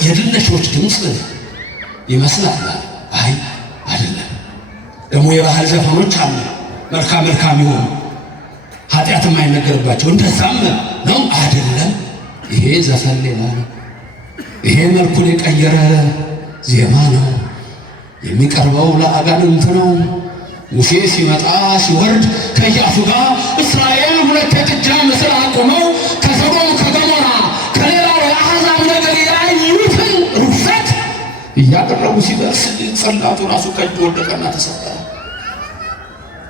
የድለሾች ድምፅ ይመስላል። አይ አይደለም። ደግሞ የባህል ዘፈኖች አሉ መልካም መልካም ይሆኑ ኃጢአት የማይነገርባቸው እንደዛም ነው አይደለም። ይሄ ዘፈን ሌላ ነው። ይሄ መልኩን የቀየረ ዜማ ነው። የሚቀርበው ለአጋንንት ነው። ሙሴ ሲመጣ ሲወርድ ከኢያሱ ጋር እስራኤል ሁለት የጥጃ ምስል አቁመው ከሰዶም ከገሞራ ከሌላው የአሕዛብ ነገር ያዩትን ርኩሰት እያቀረቡ ሲደርስ ጽላቱ ራሱ ከእጁ ወደቀና ተሰበረ።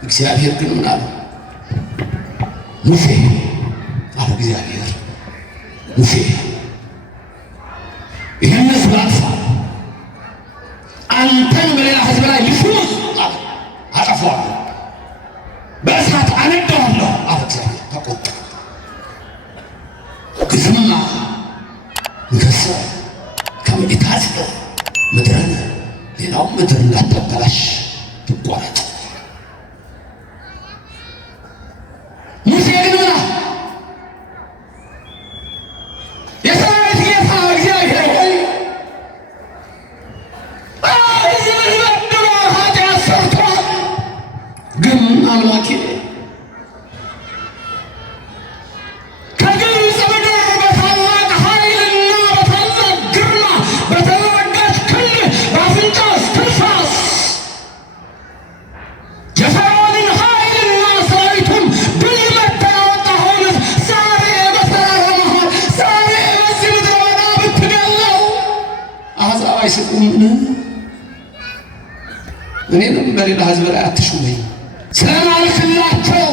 እግዚአብሔር ግን ምን አለ? ሙሴ አለ እግዚአብሔር፣ ሙሴ ይህን ሕዝብ አጥፋ፣ አንተን በሌላ ሕዝብ ላይ ልሹምህ አጠፋዋለሁ፣ በእሳት አነደዋለሁ አለ እግዚአብሔር። ተቆጣ። ግዝማ ንገሰ ከመኢታጽ ምድርን ሌላው ምድር እንዳታበላሽ ትቆረጥ። ሙሴ ግን ምና አይስቁም? እኔንም በሌላ ህዝብ ላይ አትሹመኝ ስለማልክላቸው።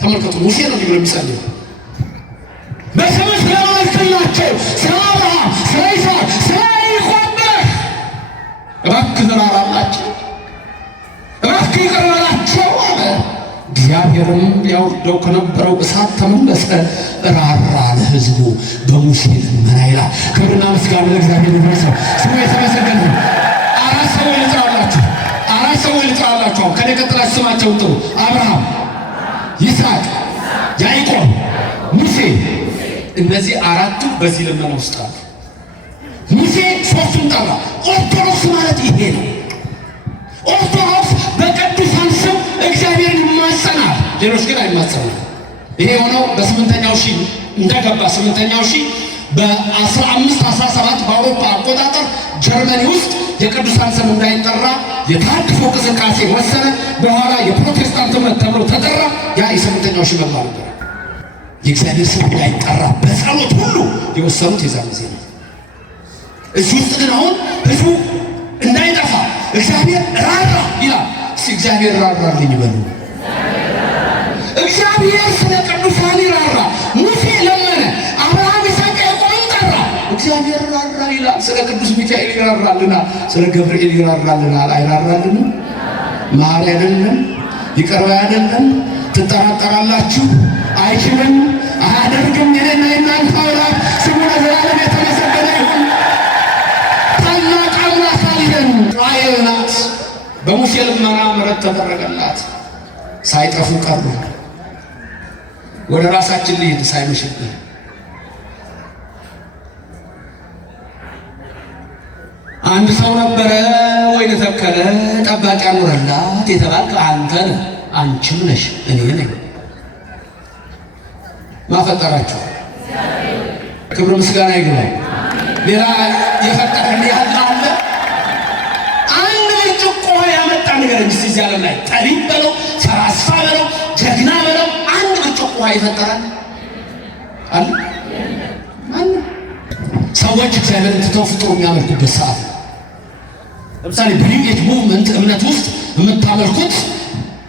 ተመልከቱ፣ ሙሴ ነው እንዲህ ብሎ የሚጸልየው በስምህ ስለማልክላቸው፣ ስለ አብርሃም፣ ስለ ይስሐቅ፣ ስለ ያዕቆብ እባክህ ራራላቸው፣ እባክህ ይቅር በላቸው አለ። እግዚአብሔርም ያወርደው ከነበረው እሳት ተመለሰ፣ ራራ ለሕዝቡ በሙሴ ልመና ይላል። ክብርና ምስጋና ለእግዚአብሔር ይድረሰው፣ ስሙ የተመሰገነ ይሁን። አራት ሰዎች ልጥራላችሁ። ከኔ ቀጥላችሁ ስማቸውን ጥሩ። አብርሃም፣ ይስሐቅ፣ ያዕቆብ፣ ሙሴ። እነዚህ አራቱ በዚህ ልመና ውስጥ አሉ። ሙሴ ሶስቱን ጠራ። ኦርቶዶክስ ማለት ይሄ ነው። ኦርቶዶክስ በቅዱሳን ስም እግዚአብሔርን ይማጸናል፣ ሌሎች ግን አይማጸኑም። ይሄ የሆነው በ8ኛው ሺህ እንደገባ 8ኛው ሺህ በ1517 በአውሮፓ አቆጣጠር ጀርመኒ ውስጥ የቅዱሳን ስም እንዳይጠራ የታድሶ እንቅስቃሴ ወሰነ። በኋላ የፕሮቴስታንት እምነት ተብሎ ተጠራ። ያ የ8ኛው ሺህ መግባ ነበር። የእግዚአብሔር ስም እንዳይጠራ በጸሎት ሁሉ የወሰኑት የዛን ጊዜ ነው። እዚህ ውስጥ ግን አሁን ህዝቡ እንዳይጠፋ እግዚአብሔር ራራ ይላል። እስቲ እግዚአብሔር ራራልኝ በሉ። እግዚአብሔር ስለ ቅዱሳን ይራራ። ሙሴ ለመነ፣ አብርሃም፣ ይስሐቅ፣ ያዕቆብን ጠራ። እግዚአብሔር ራራ ይላል። ስለ ቅዱስ ሚካኤል ይራራልናል፣ ስለ ገብርኤል ይራራልናል። አይራራልንም? መሐሪ አይደለም? ይቅር ባይ አይደለም? ትጠራጠራላችሁ? አይችልም፣ አያደርግም። የኔና የእናንተ አምላክ ስሙ ለዘላለም የተመሰገነ ይሁን። ታላቅ አምላክ አለን። እስራኤል ናት። በሙሴ ልመና ምሕረት ተደረገላት። ሳይጠፉ ቀሩ። ወደ ራሳችን ልሂድ ሳይመሽብን። አንድ ሰው ነበረ፣ ወይን ተከለ፣ ጠባቂ አኖረላት የተባልክ አንተ ነህ፣ አንቺም ነሽ፣ እኔ ነኝ። ማፈጠራችሁ ክብር ምስጋና ይግባው። ሌላ የፈጠረን ያህል አለ? አንድ ብርጭቆ ያመጣ ነገር እንጂ እዚህ ዓለም ላይ ጠቢብ በለው፣ ፈላስፋ በለው፣ ጀግና በለው አንድ ብርጭቆ ይፈጠራል አለ? ሰዎች እግዚአብሔርን ትተው ፍጡር የሚያመልኩበት ሰዓት ነው። ለምሳሌ በኒው ኤጅ ሙቭመንት እምነት ውስጥ የምታመልኩት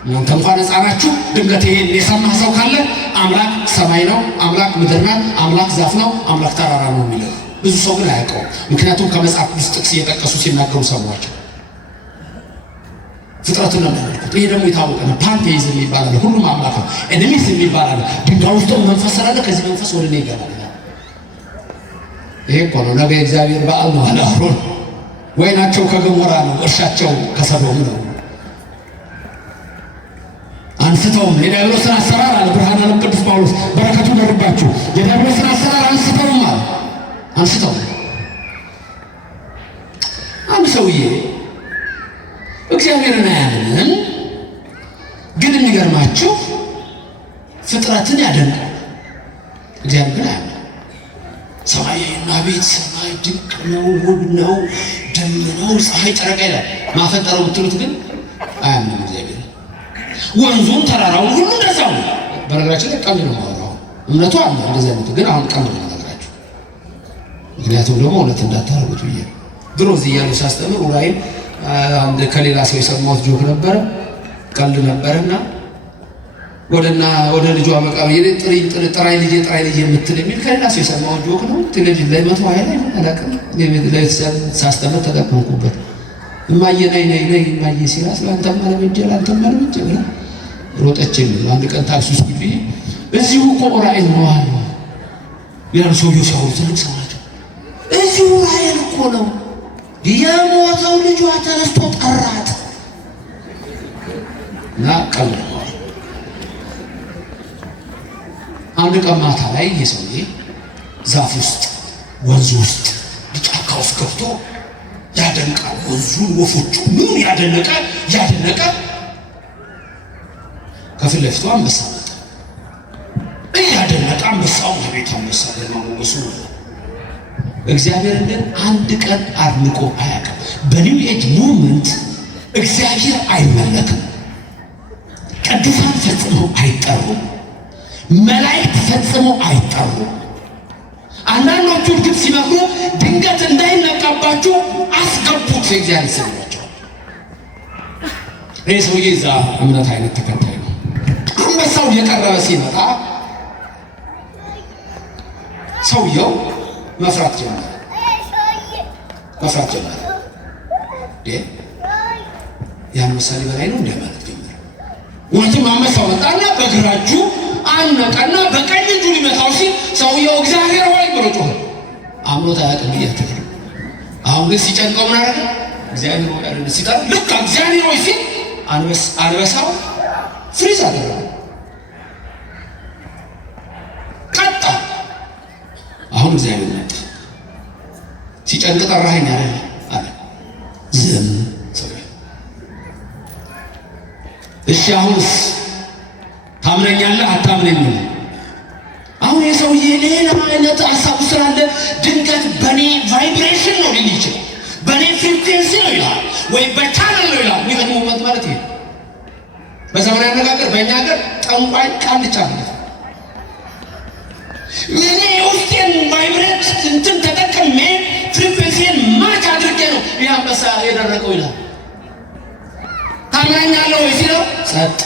እናንተ እንኳን ሕፃናችሁ ድንገት ይሄን የሰማ ሰው ካለ አምላክ ሰማይ ነው፣ አምላክ ምድር ናት፣ አምላክ ዛፍ ነው፣ አምላክ ተራራ ነው የሚለው ብዙ ሰው ግን አያውቀውም። ምክንያቱም ከመጽሐፍ ውስጥ ጥቅስ እየጠቀሱ ሲናገሩ ሰሟቸው። ፍጥረቱን ነው የሚያመልኩት። ይሄ ደግሞ የታወቀ ነው። ፓንቴይዝም ይባላል። ሁሉም አምላክ ነው። ኤኒሚስ ይባላል። ድንጋይ ውስጥ መንፈስ ስላለ ከዚህ መንፈስ ወደ እኔ ይገባል። ይሄ እኮ ነው ነገ የእግዚአብሔር በዓል ነው አለ አሮን። ወይናቸው ከገሞራ ነው፣ እርሻቸው ከሰዶም ነው። አንስተውም የዲያብሎስን አሰራር አለ ብርሃነ ዓለም ቅዱስ ጳውሎስ በረከቱ ይደርባችሁ። የዲያብሎስን አሰራር አንስተውም አለ። አንስተው አንድ ሰውዬ እግዚአብሔርን አያምንም፣ ግን የሚገርማችሁ ፍጥረትን ያደንቃል። እግዚአብሔር ግን አያምንም። ሰማይና ቤት ሰማይ ድንቅ ነው፣ ውብ ነው፣ ደም ነው፣ ፀሐይ ጨረቃ ይላል። ማፈጠረው ብትሉት ግን አያምንም እግዚአብሔር። ወንዙን ተራራውን ሁሉ እንደዛው ነው። በነገራችን ላይ ቀልድ ነው የማወራው። እምነቱ አለ እንደዚህ አይነቱ፣ ግን አሁን ቀልድ ነው የምነግራችሁ። ምክንያቱም ደግሞ እውነት እንዳታረጉት ብዬ ድሮ እዚህ እያሉ ሳስተምር ኡራኤል አንድ ከሌላ ሰው የሰማሁት ጆክ ነበረ፣ ቀልድ ነበረና ወደ ልጇ መቃብር ጥራይ ልጄ የምትል የሚል ከሌላ ሰው የሰማሁት ጆክ ነው። ቴሌቪዥን ላይ 120 ላይ አላውቅም፣ ሳስተምር ተጠቀምኩበት። እማዬ ነይ እማዬ ሲላት ለአንተም አለበጀ ብላ ሮጠች የሚል አንድ ቀን ታክሲ ውስጥ ጊዜ እዚሁ እኮ ኡራኤል ነው አሉ ያን ሰውዬው ሲያወሩ ትልቅ ሰው ናቸው። እዚሁ ኡራኤል እኮ ነው የሞተው ልጇ ተነስቶ ጠራት እና ቀልድ ነው። አንድ ቀን ማታ ላይ የሰውዬ ዛፍ ውስጥ ወንዝ ውስጥ ጫካ ውስጥ ገብቶ ያደንቃል። ወንዙን ወፎቹ ምን ያደነቀ ከፊት ለፊቱ አንበሳ መጣ። እያደነቀ አንበሳው ከቤቱ አንበሳ ለማሞገሱ እግዚአብሔር ግን አንድ ቀን አድንቆ አያውቅም። በኒው ኤጅ ሙቭመንት እግዚአብሔር አይመለክም። ቅዱሳን ፈጽሞ አይጠሩም። መላእክት ፈጽሞ አይጠሩም። አንዳንዶቹ ግን ሲመክሩ ድንገት እንዳይነቃባችሁ ጠቅሶ እግዚአብሔር ይሰማቸዋል። ይህ ሰውዬ እዛ እምነት አይነት ተከታይ ነው። አንበሳው እየቀረበ ሲመጣ ሰውየው መፍራት ጀመረ። የአንበሳ ሊበላይ ነው እንደ ማለት ጀመረ። እውነትም አንበሳው መጣና በግራ እጁ አነቀና በቀኝ እጁ ሊመታው ሲል ሰውየው እግዚአብሔር ሆይ ብሎ ጮኸ። አምኖት አያውቅም ብያቸው። አሁን ግን ሲጨንቀው ምን አደረገ? እግዚአብሔር ሆይ አለ። ሲጠራ ልክ እግዚአብሔር ሆይ ሲል አንበሳው ፍሪዝ አደረገ። ቀጣ። አሁን እግዚአብሔር መጣ። ሲጨንቅ ጠራኸኝ አይደል አለ። ዝም ሰውዬው። እሺ አሁንስ ታምነኛለህ አታምነኝም? አሁን የሰውዬ ሌላ አይነት ሀሳብ ስላለ ድንገት በኔ ቫይብሬሽን ነው ሊል ይችላል፣ በኔ ፍሪኩዌንሲ ነው ይላል፣ ወይ በቻናል ነው ይላል። የሚገርመው ማለት ይሄ በዘመናዊ አነጋገር በእኛ ሀገር ጠንቋይ ቃልቻ ማለት ነው። እኔ የውስጤን ቫይብሬት እንትን ተጠቅሜ ፍሪኩዌንሲን ማች አድርጌ ነው ይህ አንበሳ የደረቀው ይላል። ታምናኛለህ ወይ ሲለው ጸጥ።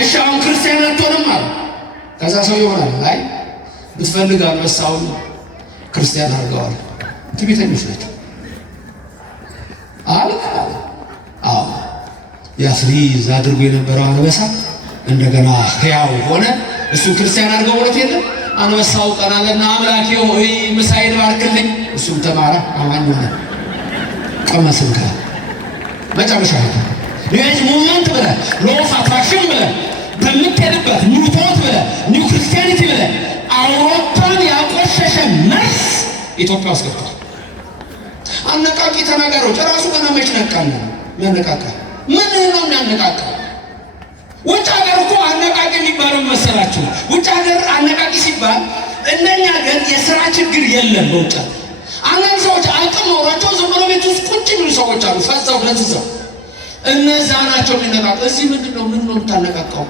እሺ አሁን ክርስቲያን አትሆንም አለ። ከዛ ሰው ይሆናል አይ ብትፈልግ አንበሳውን ክርስቲያን አድርገዋል። ትዕቢተኞች ናቸው አለ። አዎ ያፍሪዝ አድርጎ የነበረው አንበሳ እንደገና ሕያው ሆነ። እሱ ክርስቲያን አድርገው ብሎት የለም። አንበሳው ቀናለና አምላኬ ሆይ ምሳዬን ባርክልኝ። እሱም ተማረ አማኝ ሆነ። ቀመስንካ መጨረሻ ይህ ሙቭመንት ብለህ ሎስ አትራክሽን ብለህ በምትሄድበት ኒው ቶት ብለህ ኒው ክርስቲያኒቲ ብለህ አውሮፓን ያቆሸሸ መርስ ኢትዮጵያ ውስጥ ገብቷል። አነቃቂ ተናጋሪዎች እራሱ ገና መች ነቃና የሚያነቃቃ ምን ነው የሚያነቃቃ? ውጭ ሀገር እኮ አነቃቂ የሚባለው መሰላችሁ? ውጭ ሀገር አነቃቂ ሲባል እነኛ ሀገር የስራ ችግር የለም። በውጭ አንዳንድ ሰዎች አቅም ኖሯቸው ዝም ብሎ ቤት ውስጥ ቁጭ የሚሉ ሰዎች አሉ። ፈዛው ለዝዛው እነዛ ናቸው የሚነቃቁ። እዚህ ምንድን ነው ምን ነው የምታነቃቃው?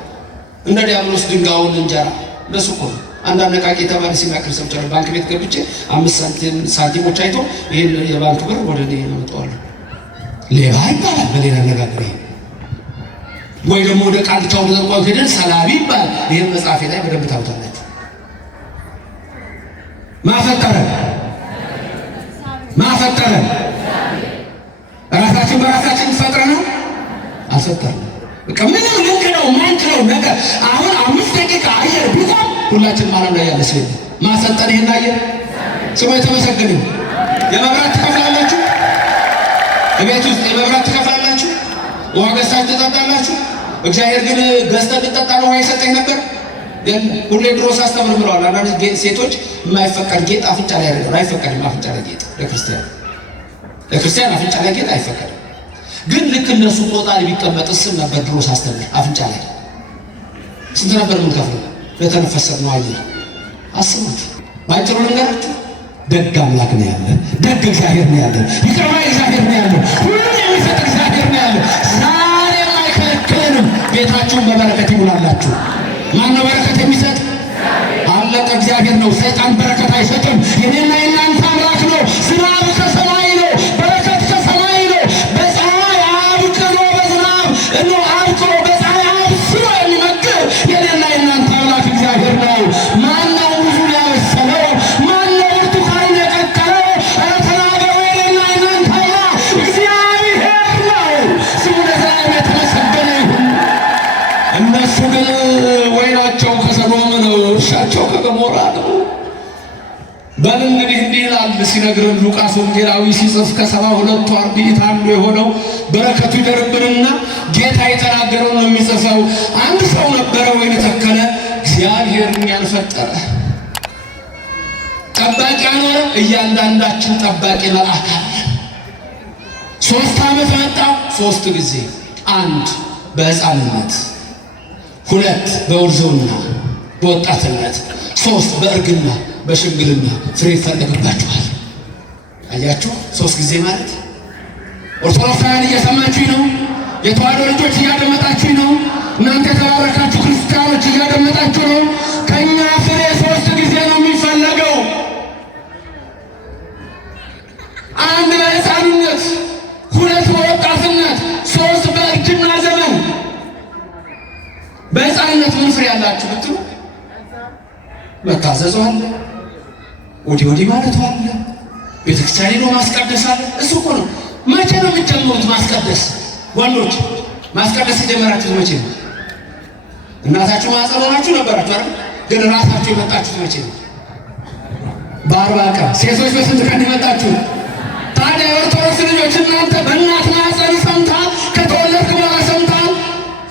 እንደ ዲያብሎስ ድንጋዩን እንጀራ ለሱ እኮ ነው። አንድ አነቃቂ የተባለ ሲናገር ሰምቻለሁ። ባንክ ቤት ገብቼ 5 ሳንቲሞች አይቶ ይሄን የባንክ ብር ወደ እኔ ያመጣዋል። ሌባ ይባላል በሌላ አነጋገር። ወይ ደግሞ ወደ ቃልቻው ዘንቋው ሄደን ሰላቢ ይባላል። ይሄን መጽሐፌ ላይ በደንብ ታውታላችሁ። ማፈጠረ ራሳችን በራሳችን ፈጥረናል አልፈጠርንም። በቃ ምንም ልክ ነው ማንችለው ነገር አሁን 5 ደቂቃ አየር ቢቆም ሁላችንም ዓለም ላይ ያለ ሰው ማሰጠን ይሄን አየር ስሙ የተመሰገነ። የመብራት ትከፍላላችሁ፣ እቤት ውስጥ የመብራት ትከፍላላችሁ፣ ውሃ ገዝታችሁ ትጠጣላችሁ። እግዚአብሔር ግን ገዝተን ልጠጣ ነው ውሃ የሰጠኝ ነበር። ሁሌ ድሮ ሳስተምር ብለዋል። አንዳንድ ሴቶች የማይፈቀድ ጌጥ አፍንጫ ላይ ያደርጋሉ። አይፈቀድም አፍንጫ ላይ ጌጥ ለክርስቲያን አፍንጫ ላይ ጌጥ አይፈቀድም። ግን ልክ እነሱ ቆጣሪ ቢቀመጥ ስም ነበር ድሮ ሳስተምር። አፍንጫ ላይ ስንት ነበር የምንከፍለው? ለተነፈሰር ነው አየር። አስቡት። ባጭሩ ልንገራችሁ፣ ደግ አምላክ ነው ያለን፣ ደግ እግዚአብሔር ነው ያለን፣ ይቅር ባይ እግዚአብሔር ነው ያለን፣ ሁሉን የሚሰጥ እግዚአብሔር ነው ያለን። ዛሬም አይከለክለንም። ቤታችሁን በበረከት ይሙላላችሁ። ማነው በረከት የሚሰጥ? አለቀ። እግዚአብሔር ነው። ሰይጣን በረከት አይሰጥም። የኔና የእናንተ አምላክ ነው። ዝናብ ከሰማይ ነው፣ በረከት ከሰማይ ነው። በፀሐይ አብቅሎ በዝናብ አብቅሎ በፀሐይ አብስሎ የሚመግብ የኔና የእናንተ አምላክ እግዚአብሔር ነው። ማነው ብዙ ያበሰለው? ማነው ብርቱካን የቀቀለው? ኧረ ተናገሩ። የኔና የእናንተ አምላክ እግዚአብሔር ነው። ስሙ ለዘላለም የተመሰገነ ይሁን። እነሱ ግን ወይናቸው ከሰዶም ነው፣ እርሻቸው ከገሞራ ነው። በል እንግዲህ እንዲህ ይላል ሲነግረን ሉቃስ ወንጌላዊ ሲጽፍ ከ72ቱ አርድእት አንዱ የሆነው በረከቱ ይደርብንና ጌታ የተናገረው ነው የሚጽፈው። አንድ ሰው ነበረ፣ ወይን ተከለ፣ እግዚአብሔር እኛን ፈጠረ፣ ጠባቂ አኖረ። እያንዳንዳችን ጠባቂ መልአክ አለ። 3 ዓመት መጣው፣ 3 ጊዜ፣ 1 በሕፃንነት፣ 2 በውርዝውና በወጣትነት፣ 3 በእርግና በሽምግልና ፍሬ ይፈለግባችኋል። አያችሁ፣ 3 ጊዜ ማለት። ኦርቶዶክሳውያን እየሰማችሁ ነው። የተዋሕዶ ልጆች እያደመጣችሁ ነው። እናንተ የተባረካችሁ ክርስቲያኖች እያደመጣችሁ ነው። ከኛ ፍሬ 3 ጊዜ ነው የሚፈለገው። 1 በሕፃንነት መታዘዙ አለ፣ ወዲህ ወዲህ ማለቱ አለ፣ ቤተክርስቲያን ሄዶ ማስቀደስ አለ። እሱ እኮ ነው። መቼ ነው የምትጀምሩት ማስቀደስ? ወንዶች ማስቀደስ የጀመራችሁት መቼ ነው? እናታችሁ ማህፀን ሆናችሁ ነበራችሁ አይደል? ግን ራሳችሁ የመጣችሁት መቼ ነው? በ40 ቀን። ሴቶች በስንት ቀን የመጣችሁ? ታዲያ የኦርቶዶክስ ልጆች እናንተ በእናት ማህፀን ሰምታል፣ ከተወለድክ በኋላ ሰምታል።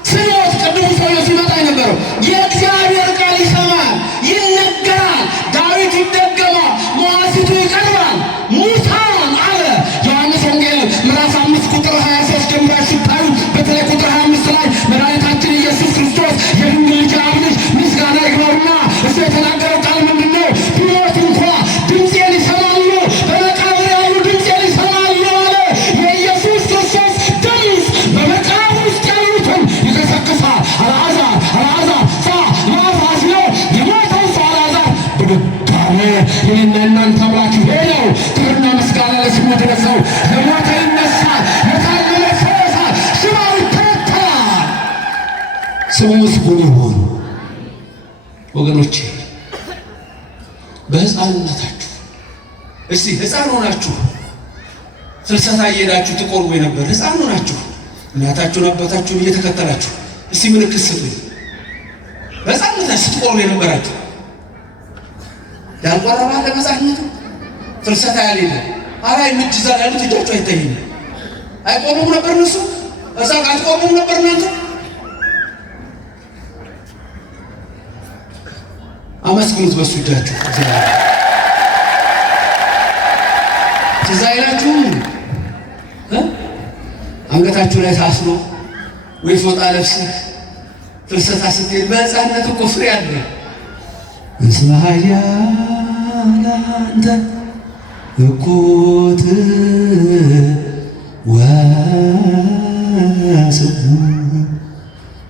ስሞት ቅድም ሰውዬው ሲመጣ የነበረው የእግዚአብሔር ቃል ይሰማል፣ ይነገራል፣ ዳዊት ይደገማል፣ መዋሥዕቱ ይቀርባል፣ ሙታን አለ ዮሐንስ ወንጌል ምዕራፍ 5 ቁጥር 23 ጀምራችሁ ስታዩ በተለይ ቁጥር 25 ላይ መድኃኒታችን ኢየሱስ ክርስቶስ የድንግል ልጅ አብ ልጅ ምስጋና ይግባውና እሱ የተናገረው ቃል ምንድን ነው? ቢሞት እንኳ ድምፄን ይሰማሉ፣ በመቃብር ያሉ ድምፄን ይሰማሉ አለ። የኢየሱስ ክርስቶስ ድምፅ በመቃብር ውስጥ ያሉትን ይቀሰቅሳል። አልዓዛር አልዓዛር ሳ ማፋ ሲለው የሞተው ሰው አልዓዛር ብድግ አለ። የእኔና የእናንተ አምላክ ይሄ ነው። ክብርና ምስጋና ለስሙ ይድረሰው። የሞተ ይነሳል፣ የታመመ ይፈወሳል፣ ሽባው ይተረተራል። ስሙ ምስጉን ይሁን። ወገኖቼ በሕፃንነታችሁ እስቲ ሕፃን ሆናችሁ ፍልሰታ እየሄዳችሁ ትቆርቡ የነበር ሕፃን ሆናችሁ እናታችሁን አባታችሁን እየተከተላችሁ እስቲ ምልክት ስጡኝ። በሕፃንነታችሁ ስትቆርቡ የነበራችሁ ያልቆረባ ለመጻሕፍቱ ፍልሰታ ያልሄደ አራይ ምጅ ዛሬ ያሉት እጃችሁ አይታይም። አይቆርቡም ነበር እነሱ እዛ አትቆርቡም ነበር እናንተ። አመስግኑት በሱ እጃችሁ። ትዝ አይላችሁም? አንገታችሁ ላይ ታስሮ ወይ ፎጣ ለብሰህ ፍልሰታ ስትሄድ በሕፃንነት እኮ ፍሬ አለ። እስመ ኃያል አንተ እኩት ወስብሐት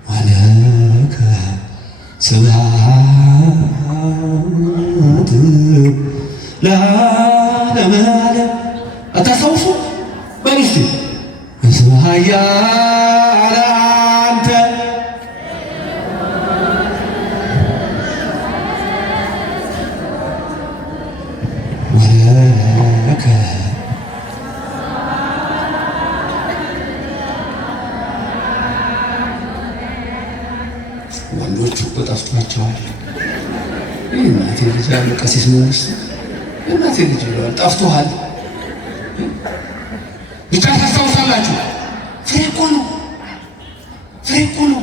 ወለከ ስብሐት ለዓለመ ዓለም። አታስታውሱ? በሉ እስቲ እስመ ኃያል አንተ ወለከ ወንዶቹ እኮ ጠፍቷቸዋል። እናቴ ልጅ ያለ ቀሲስ መንግስቱ እናቴ ልጅ ብለዋል። ጠፍቶሃል ብቻ ታስታውሳላችሁ። ፍሬ እኮ ነው፣ ፍሬ እኮ ነው።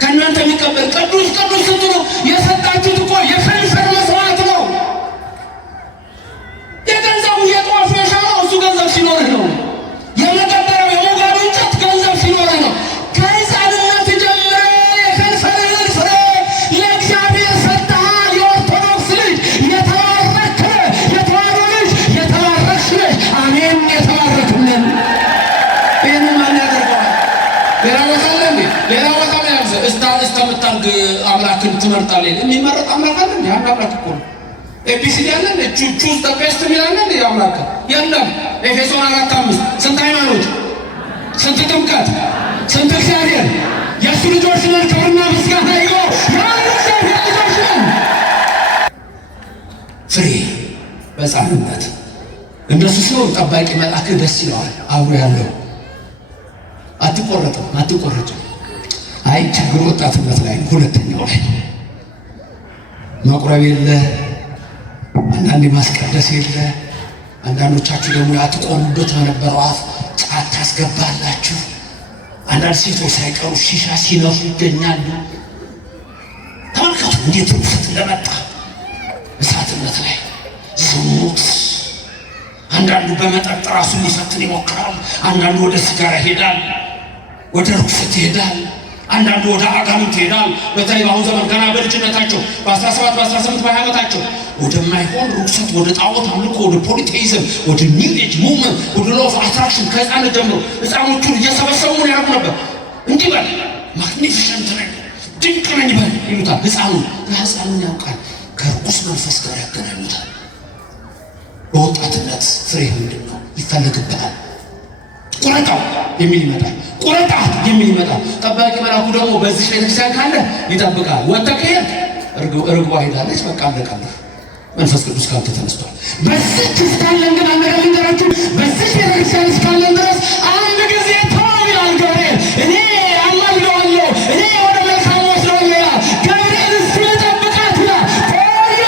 ከእናንተ የሚቀበል ቅዱስ ቅዱስ ስትሉ የሰጣችሁት እኮ የከንፈር መስዋዕት ነው። የገንዘቡ የጧፍ የሻማው እሱ ገንዘብ ሲኖርህ ነው። የመቀበሪያው የሞጋዱ እንጨት ገንዘብ ሲኖርህ ነው። ከሕፃንነት ጀምረህ የከንፈርህን ፍሬ ለእግዚአብሔር ሰጥተሃል። የኦርቶዶክስ ልጅ የተባረክ ነህ። የተዋሕዶ ልጅ የተባረክሽ ነሽ። አሜን። የተባረክንን ይህንን ማን ያደርገዋል? ሌላ ቦታ አለ እንዴ? ሌላ ቦታ ላይ ያዘ እስከምታርግ አምላክን ትመርጣለህ። የሚመረጥ አምላክ አለ እንዴ? አንድ አምላክ እኮ ነው። ኤቢሲዲ አለ እንዴ? ቹዝ ዘ ቤስት የሚል አለ እንዴ? አምላክ የለም። ኤፌሶን 4:5 ስንት ሃይማኖት፣ ስንት ጥምቀት፣ ስንት እግዚአብሔር። የእሱ ልጆች ነን። ክብርና ምስጋና ይግባው። የአንዱ እግዚአብሔር ልጆች ነን። ፍሬ በሕፃንነት እንደሱ ሲሆን ጠባቂ መልአክ ደስ ይለዋል። አብሮ ያለው አትቆረጥም፣ አትቆረጥም። አይ ችግር ወጣትነት ላይ ነው። ሁለተኛው ላይ መቁረብ የለ፣ አንዳንዴ ማስቀደስ የለ። አንዳንዶቻችሁ ደግሞ ያትቆሙበት በነበረው አፍ ጫት ታስገባላችሁ። አንዳንድ ሴቶች ሳይቀሩ ሺሻ ሲነፉ ይገኛሉ። ተመልከቱ እንዴት ርኩሰት እንደመጣ እሳትነት ላይ ዝሙት። አንዳንዱ በመጠጥ ራሱን ሊፈትን ይሞክራል። አንዳንዱ ወደ ሲጋራ ይሄዳል፣ ወደ ርኩሰት ይሄዳል። አንዳንዱ ወደ አጋንንት ይሄዳል። በተለይ በአሁኑ ዘመን ገና በልጅነታቸው በ17 በ18 በ20 ዓመታቸው ወደማይሆን ርኩሰት፣ ወደ ጣዖት አምልኮ፣ ወደ ፖሊቴይዝም፣ ወደ ኒው ኤጅ ሙቭመንት፣ ወደ ሎው ኦፍ አትራክሽን ከሕፃነት ጀምሮ ሕፃኖቹን እየሰበሰቡ ምን ያደርጉ ነበር? እንዲህ በል ማግኒፊሸንት ነኝ ድንቅ ነኝ በል ይሉታል። ሕፃኑን ሕፃኑን ያውቃል። ከርኩስ መንፈስ ጋር ያገናኙታል። በወጣትነት ፍሬ ምንድን ነው? ይፈለግብሃል። ቁረጣው የሚል ይመጣል፣ ቁረጣት የሚል ይመጣል። ጠባቂ መልአኩ ደግሞ በዚህ ቤተክርስቲያን ካለ ይጠብቃል። ወጥተህ ከሄድክ እርግቧ ሄዳለች። በቃ አለቀልህ። መንፈስ ቅዱስ ካንተ ተነስቷል። በዚህ እስካለን ግን አንገር ልንገራችሁ፣ በዚህ ቤተክርስቲያን እስካለን ድረስ አንድ ጊዜ ተው ይላል ገብርኤል። እኔ አማልደዋለሁ፣ እኔ ወደ መልካም ወስደዋለሁ ይላል ገብርኤል። እስኪ ጠብቃት ይላል። ቆያ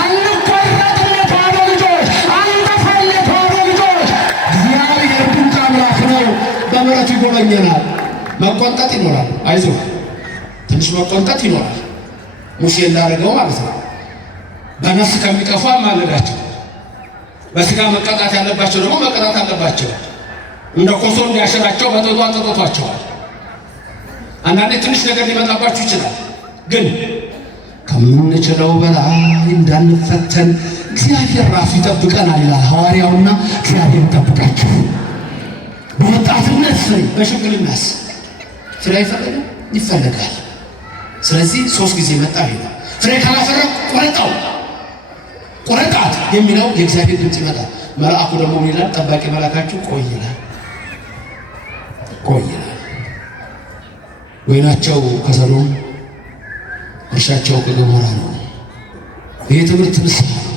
አንቆረጥም የተዋሕዶ ልጆች፣ አንጠፋም የተዋሕዶ ልጆች። እግዚአብሔር ድንቅ አምላክ ነው። በምሕረቱ ይጎበኘናል። መቆንጠጥ ይኖራል። አይዞህ ትንሽ መቆንጠጥ ይኖራል። ሙሴ እንዳደረገው ማለት ነው። በነፍስ ከሚጠፋ ማለዳቸው፣ በስጋ መቀጣት ያለባቸው ደግሞ መቀጣት አለባቸው። እንደ ኮሶ እንዲያሸራቸው በጥጧ ተጥቷቸዋል። አንዳንዴ ትንሽ ነገር ሊመጣባችሁ ይችላል። ግን ከምንችለው በላይ እንዳንፈተን እግዚአብሔር ራሱ ይጠብቀናል ይላል ሐዋርያውና እግዚአብሔር ይጠብቃችሁ። በወጣትነት ፍሬ፣ በሽምግልናስ ፍሬ ይፈልጋል። ስለዚህ 3 ጊዜ መጣ ይላል። ፍሬ ካላፈራ ቁረጣት የሚለው የእግዚአብሔር ድምፅ ይመጣል። መልአኩ ደግሞ ይላል ጠባቂ መልአካችሁ ቆይ ይላል። ወይናቸው ከሰዶም እርሻቸው ከገሞራ ነው። ይህ ትምህርት ምሳሌ ነው።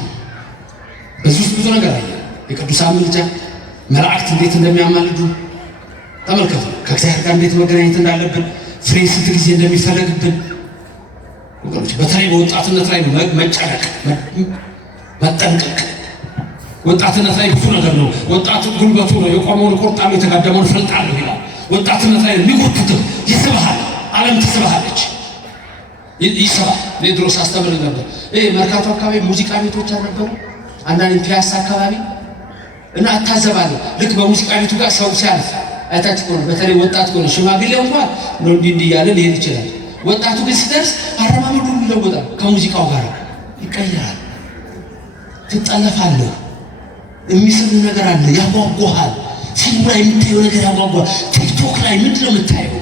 በዚህ ውስጥ ብዙ ነገር አለ። የቅዱሳን ምልጃ፣ መላእክት እንዴት እንደሚያማልዱ ተመልከቱ። ከእግዚአብሔር ጋር እንዴት መገናኘት እንዳለብን፣ ፍሬ ስንት ጊዜ እንደሚፈለግብን ወገኖች፣ በተለይ በወጣትነት ላይ መጨነቅ መጠንቀቅ። ወጣትነት ላይ ብዙ ነገር ነው። ወጣቱ ጉልበቱ ነው። የቆመውን እቆርጣለሁ የተጋደመውን እፈልጣለሁ ይላል። ወጣትነት ላይ የሚጎትትህ ይስብሃል። ዓለም ትስብሃለች፣ ይስባል። እኔ ድሮ ሳስተምር ነበር። መርካቶ አካባቢ ሙዚቃ ቤቶች አልነበሩ? አንዳንድ ፒያሳ አካባቢ እና እታዘባለሁ። ልክ በሙዚቃ ቤቱ ጋር ሰው ሲያልፍ አይታችሁ ከሆነ በተለይ ወጣት ከሆነ ሽማግሌው እንኳን ነው እንዲህ እያለ ሊሄድ ይችላል። ወጣቱ ግን ሲደርስ አረማመዱ ይለወጣል። ከሙዚቃው ጋር ይቀየራል። ትጠለፋለህ። የሚስብ ነገር አለ፣ ያጓጓሃል። ፊልም ላይ የምታየው ነገር ያጓጓል። ቲክቶክ ላይ ምንድን ነው የምታየው?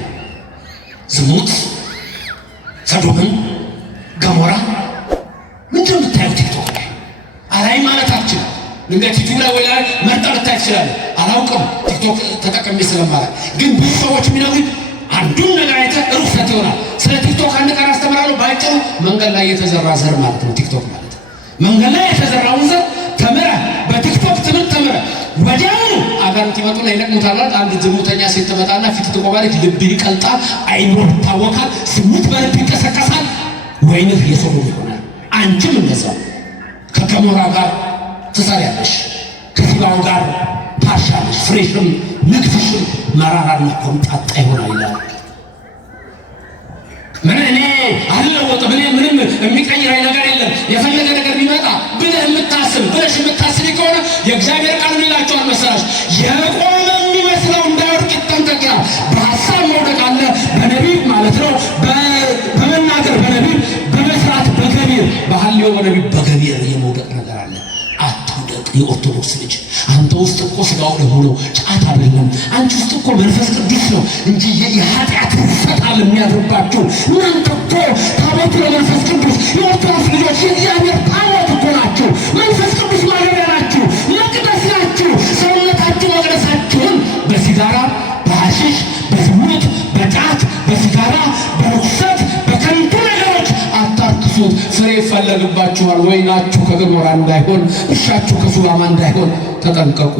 ዝሙት፣ ሰዶምን፣ ገሞራ ምንድን ነው የምታየው ቲክቶክ ላይ? አላይ ማለታችን ድንገት ዩቲዩብ ላይ ወይ ላይ መርጠህ ልታይ ትችላለህ። አላውቅም ቲክቶክ ተጠቅሜ ስለማለት። ግን ብዙ ሰዎች የሚነግሩኝ አንዱን ነገር አይተህ ርኩሰት ይሆናል። ስለ ቲክቶክ አንድ ቀን አስተምራለሁ። ባጭሩ መንገድ ላይ የተዘራ ዘር ማለት ነው ቲክቶክ ማለት። መንገድ ላይ የተዘራውን ዘር ተምረህ በቲክቶክ ትምህርት ተምረህ ወዲያውኑ አጋንንት ይመጡና ይነቅሙታል። አንድ ዝሙተኛ ሴት ትመጣና ፊት ትቆማለች። ልብህ ይቀልጣል፣ አይምሮህ ይታወካል፣ ዝሙት በልብ ይቀሰቀሳል፣ ወይንህ የሰዶም ይሆናል። አንቺም እንደዛው ከገሞራ ጋር ትሰሪያለሽ፣ ከሲባው ጋር ታርሻለሽ። ፍሬሽም ንግድሽም መራራና ኮምጣጣ ይሆናል ይላል። ምን እኔ አልለወጥም፣ እኔ ምንም የሚቀይረኝ ነገር የለም፣ የፈለገ ነገር ቢመጣ ብለህ የምታስብ ከሆነ የእግዚአብሔር ቃል ይላቸዋል መሰላሽ፣ የቆመ የሚመስለው እንዳይወድቅ ይጠንቀቅ ይላል። በሀሳብ መውደቅ አለ፣ በነቢብ ማለት ነው፣ በመናገር በነቢብ፣ በመስራት በገቢር፣ በሐልዮ በነቢብ በገቢር የመውደቅ ነገር አለ። አትውደቅ የኦርቶዶክስ ልጅ። አንተ ውስጥ እኮ ስጋው ደግሞ ነው፣ ጫት አይደለም። አንቺ ውስጥ እኮ መንፈስ ቅዱስ ነው እንጂ የኃጢአት ፈጣን የሚያድርባችሁ እናንተ እኮ ታቦቱ ለመንፈስ ቅዱስ። የኦርቶዶክስ ልጆች የእግዚአብሔር ታቦት እኮ ናችሁ። መንፈስ ቅዱስ ማደሪያ ናችሁ፣ መቅደስ ናችሁ። ሰውነታችሁ መቅደሳችሁን በሲጋራ በሐሺሽ በዝሙት በጫት በሲጋራ በርኩሰት በከንቱ ነገሮች አታርክሱት። ፍሬ ይፈለግባችኋል። ወይናችሁ ከገሞራ እንዳይሆን፣ እርሻችሁ ከሱባማ እንዳይሆን ተጠንቀቁ።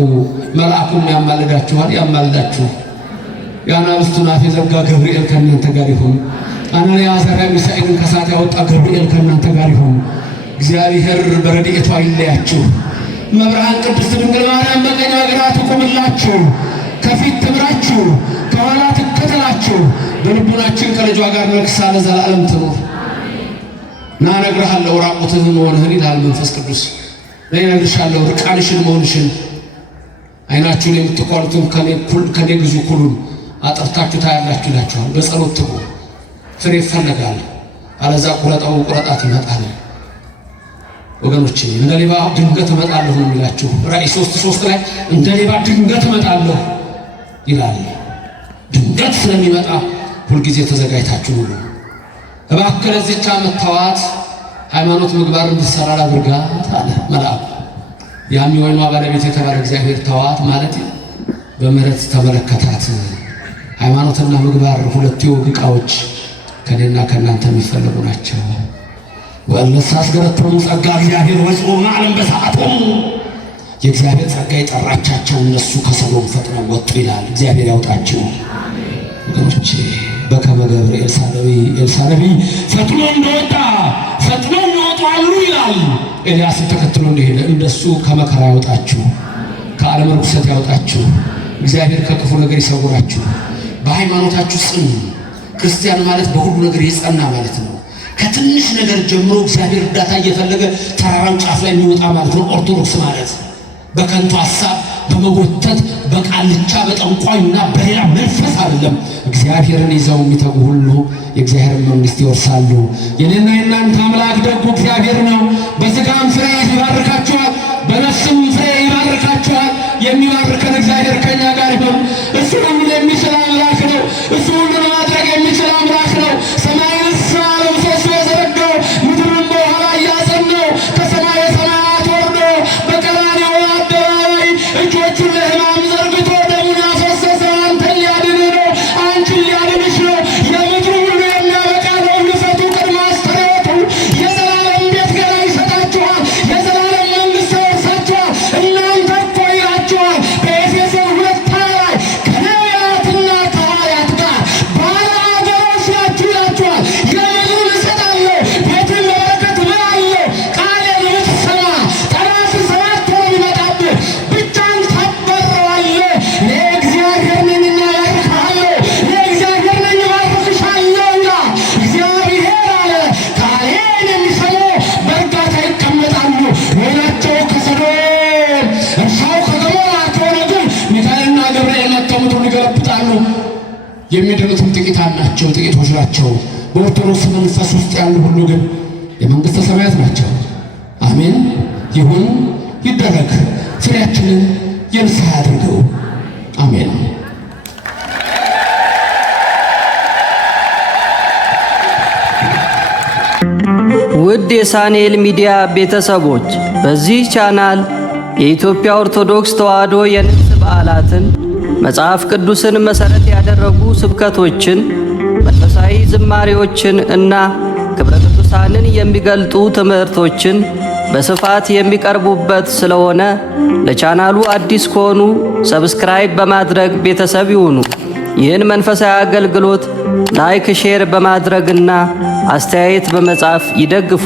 መልአኩም ያማልዳችኋል፣ ያማልዳችሁ። የአናብስቱን አፍ የዘጋ ገብርኤል ከእናንተ ጋር ይሁን። አናንያ አዛርያ ሚሳኤልን ከእሳት ያወጣ ገብርኤል ከእናንተ ጋር ይሁን። እግዚአብሔር በረድኤቱ አይለያችሁ። መብርሃን ቅድስት ድንግል ማርያም በቀኝ በግራ ትቁምላችሁ፣ ከፊት ትምራችሁ፣ ከኋላ ትከተላችሁ። በልቡናችን ከልጇ ጋር ነግሳ ለዘላለም ትኑር። ና እነግርሃለሁ ራቁትህን መሆንህን ይልሃል መንፈስ ቅዱስ። እኔ እነግርሻለሁ ርቃንሽን መሆንሽን። ዓይናችሁን የምትኳሉትን ከኔ ግዙ ኩሉን አጥርታችሁ ታያላችሁ ይላችኋል። በጸሎት ትጉ። ፍሬ ይፈለጋል። አለዛ ቁረጣት ይመጣል። ወገኖቼ እንደ ሌባ ድንገት እመጣለሁ ነው የሚላችሁ ራእይ 3:3 ላይ እንደ ሌባ ድንገት እመጣለሁ ይላል። ድንገት ስለሚመጣ ሁልጊዜ ተዘጋጅታችሁ ሁሉ እባክህ ለዚህች ዓመት ተዋት፣ ሃይማኖት ምግባር እንድትሰራ አድርጋት አለ መልአኩ። ያም የወይኗ ባለቤት የተባለ እግዚአብሔር ተዋት ማለት በምህረት ተመለከታት። ሃይማኖትና ምግባር ሁለቱ የወግ ዕቃዎች ከኔና ከእናንተ የሚፈለጉ ናቸው። ወለሳ አስገረተሙ ጸጋ እግዚአብሔር ወጽኦም ዓለም በሰዓቶም የእግዚአብሔር ጸጋ የጠራቻቸው እነሱ ከሰዶም ፈጥነው ወጡ ይላል። እግዚአብሔር ያውጣቸው ወገኖቼ። በከመ ገብረ ኤልሳዕ ነቢይ ፈጥኖ እንደወጣ ፈጥነው ይወጣሉ ይላል። ኤልያስን ተከትሎ እንደሄደ እንደሱ ከመከራ ያውጣችሁ፣ ከዓለም ርኩሰት ያውጣችሁ። እግዚአብሔር ከክፉ ነገር ይሰውራችሁ። በሃይማኖታችሁ ጽኑ። ክርስቲያን ማለት በሁሉ ነገር የጸና ማለት ነው። ከትንሽ ነገር ጀምሮ እግዚአብሔር እርዳታ እየፈለገ ተራራው ጫፍ ላይ የሚወጣ ማለት ነው። ኦርቶዶክስ ማለት በከንቱ ሐሳብ በመጎተት በቃልቻ በጠንቋይና በሌላ መንፈስ አይደለም። እግዚአብሔርን ይዘው የሚተጉ ሁሉ የእግዚአብሔርን መንግሥት ይወርሳሉ። የኔና የናንተ አምላክ ደጉ እግዚአብሔር ነው። በሥጋም ፍሬ ይባርካችኋል፣ በነፍስም ፍሬ ይባርካችኋል። የሚባርከን እግዚአብሔር ከኛ ጋር ይሁን። እሱ ሁሉ የሚችል አምላክ ነው። እሱ ሁሉ ማድረግ የሚችል አምላክ ነው። ሰማይንስ ለምሰሶ የዘረጋው ምድርን በኋላ እያጸናው ከሰማየ ሰማያት ወርዶ በቀራንዮ አደባባይ እጆቹን ለሕማም ዘርግቶ ደሙን ያፈሰሰ አንተን ሊያድን ነው፣ አንቺን ሊያድንሽ ነው። የምድሩ ሁሉ የሚያበቃ ነው። ልፈቱ ቅድመ አስተርእዮቱ የዘላለም ቤት ገና ይሰጣችኋል። የዘላለም መንግሥት ያወርሳችኋል። እናንተ እኮ ይላችኋል በኤፌሶን 2 ላይ ከነቢያትና ከሐዋርያት ጋር ባለ አገሮች ናችሁ ይላችኋል። የምድሩን እሰጣለሁ፣ ቤትን በበረከት እምላለሁ። ቃሌን ብትሰማ ጠላት 7 ሆኖ ቢመጣብህ ብቻህን ታበረዋለህ። እኔ እግዚአብሔር ነኝና እባርክሃለሁ፣ እኔ እግዚአብሔር ነኝ እባርክሻለሁ ይላል እግዚአብሔር አለ። ቃሌን የሚሰሙ በእርጋታ ይቀመጣሉ። ወይናቸው ከሰዶም እርሻው ከገሞራ ከሆነ ግን ሚካኤልና ገብርኤል መጥተው ምድሩን ይገለብጣሉ። የሚድኑትም ጥቂቶች ናቸው። በኦርቶዶክስ መንፈስ ውስጥ ያሉ ሁሉ ግን የመንግሥተ ሰማያት ናቸው። አሜን። ይሁን ይደረግ። ፍሬያችንን የንስሐ ያድርገው። አሜን። ውድ የሳንኤል ሚዲያ ቤተሰቦች በዚህ ቻናል የኢትዮጵያ ኦርቶዶክስ ተዋሕዶ የንግስ በዓላትን፣ መጽሐፍ ቅዱስን መሠረት ያደረጉ ስብከቶችን፣ መንፈሳዊ ዝማሬዎችን እና ክብረ ቅዱሳንን የሚገልጡ ትምህርቶችን በስፋት የሚቀርቡበት ስለሆነ ለቻናሉ አዲስ ከሆኑ ሰብስክራይብ በማድረግ ቤተሰብ ይሁኑ። ይህን መንፈሳዊ አገልግሎት ላይክ፣ ሼር በማድረግና አስተያየት በመጻፍ ይደግፉ።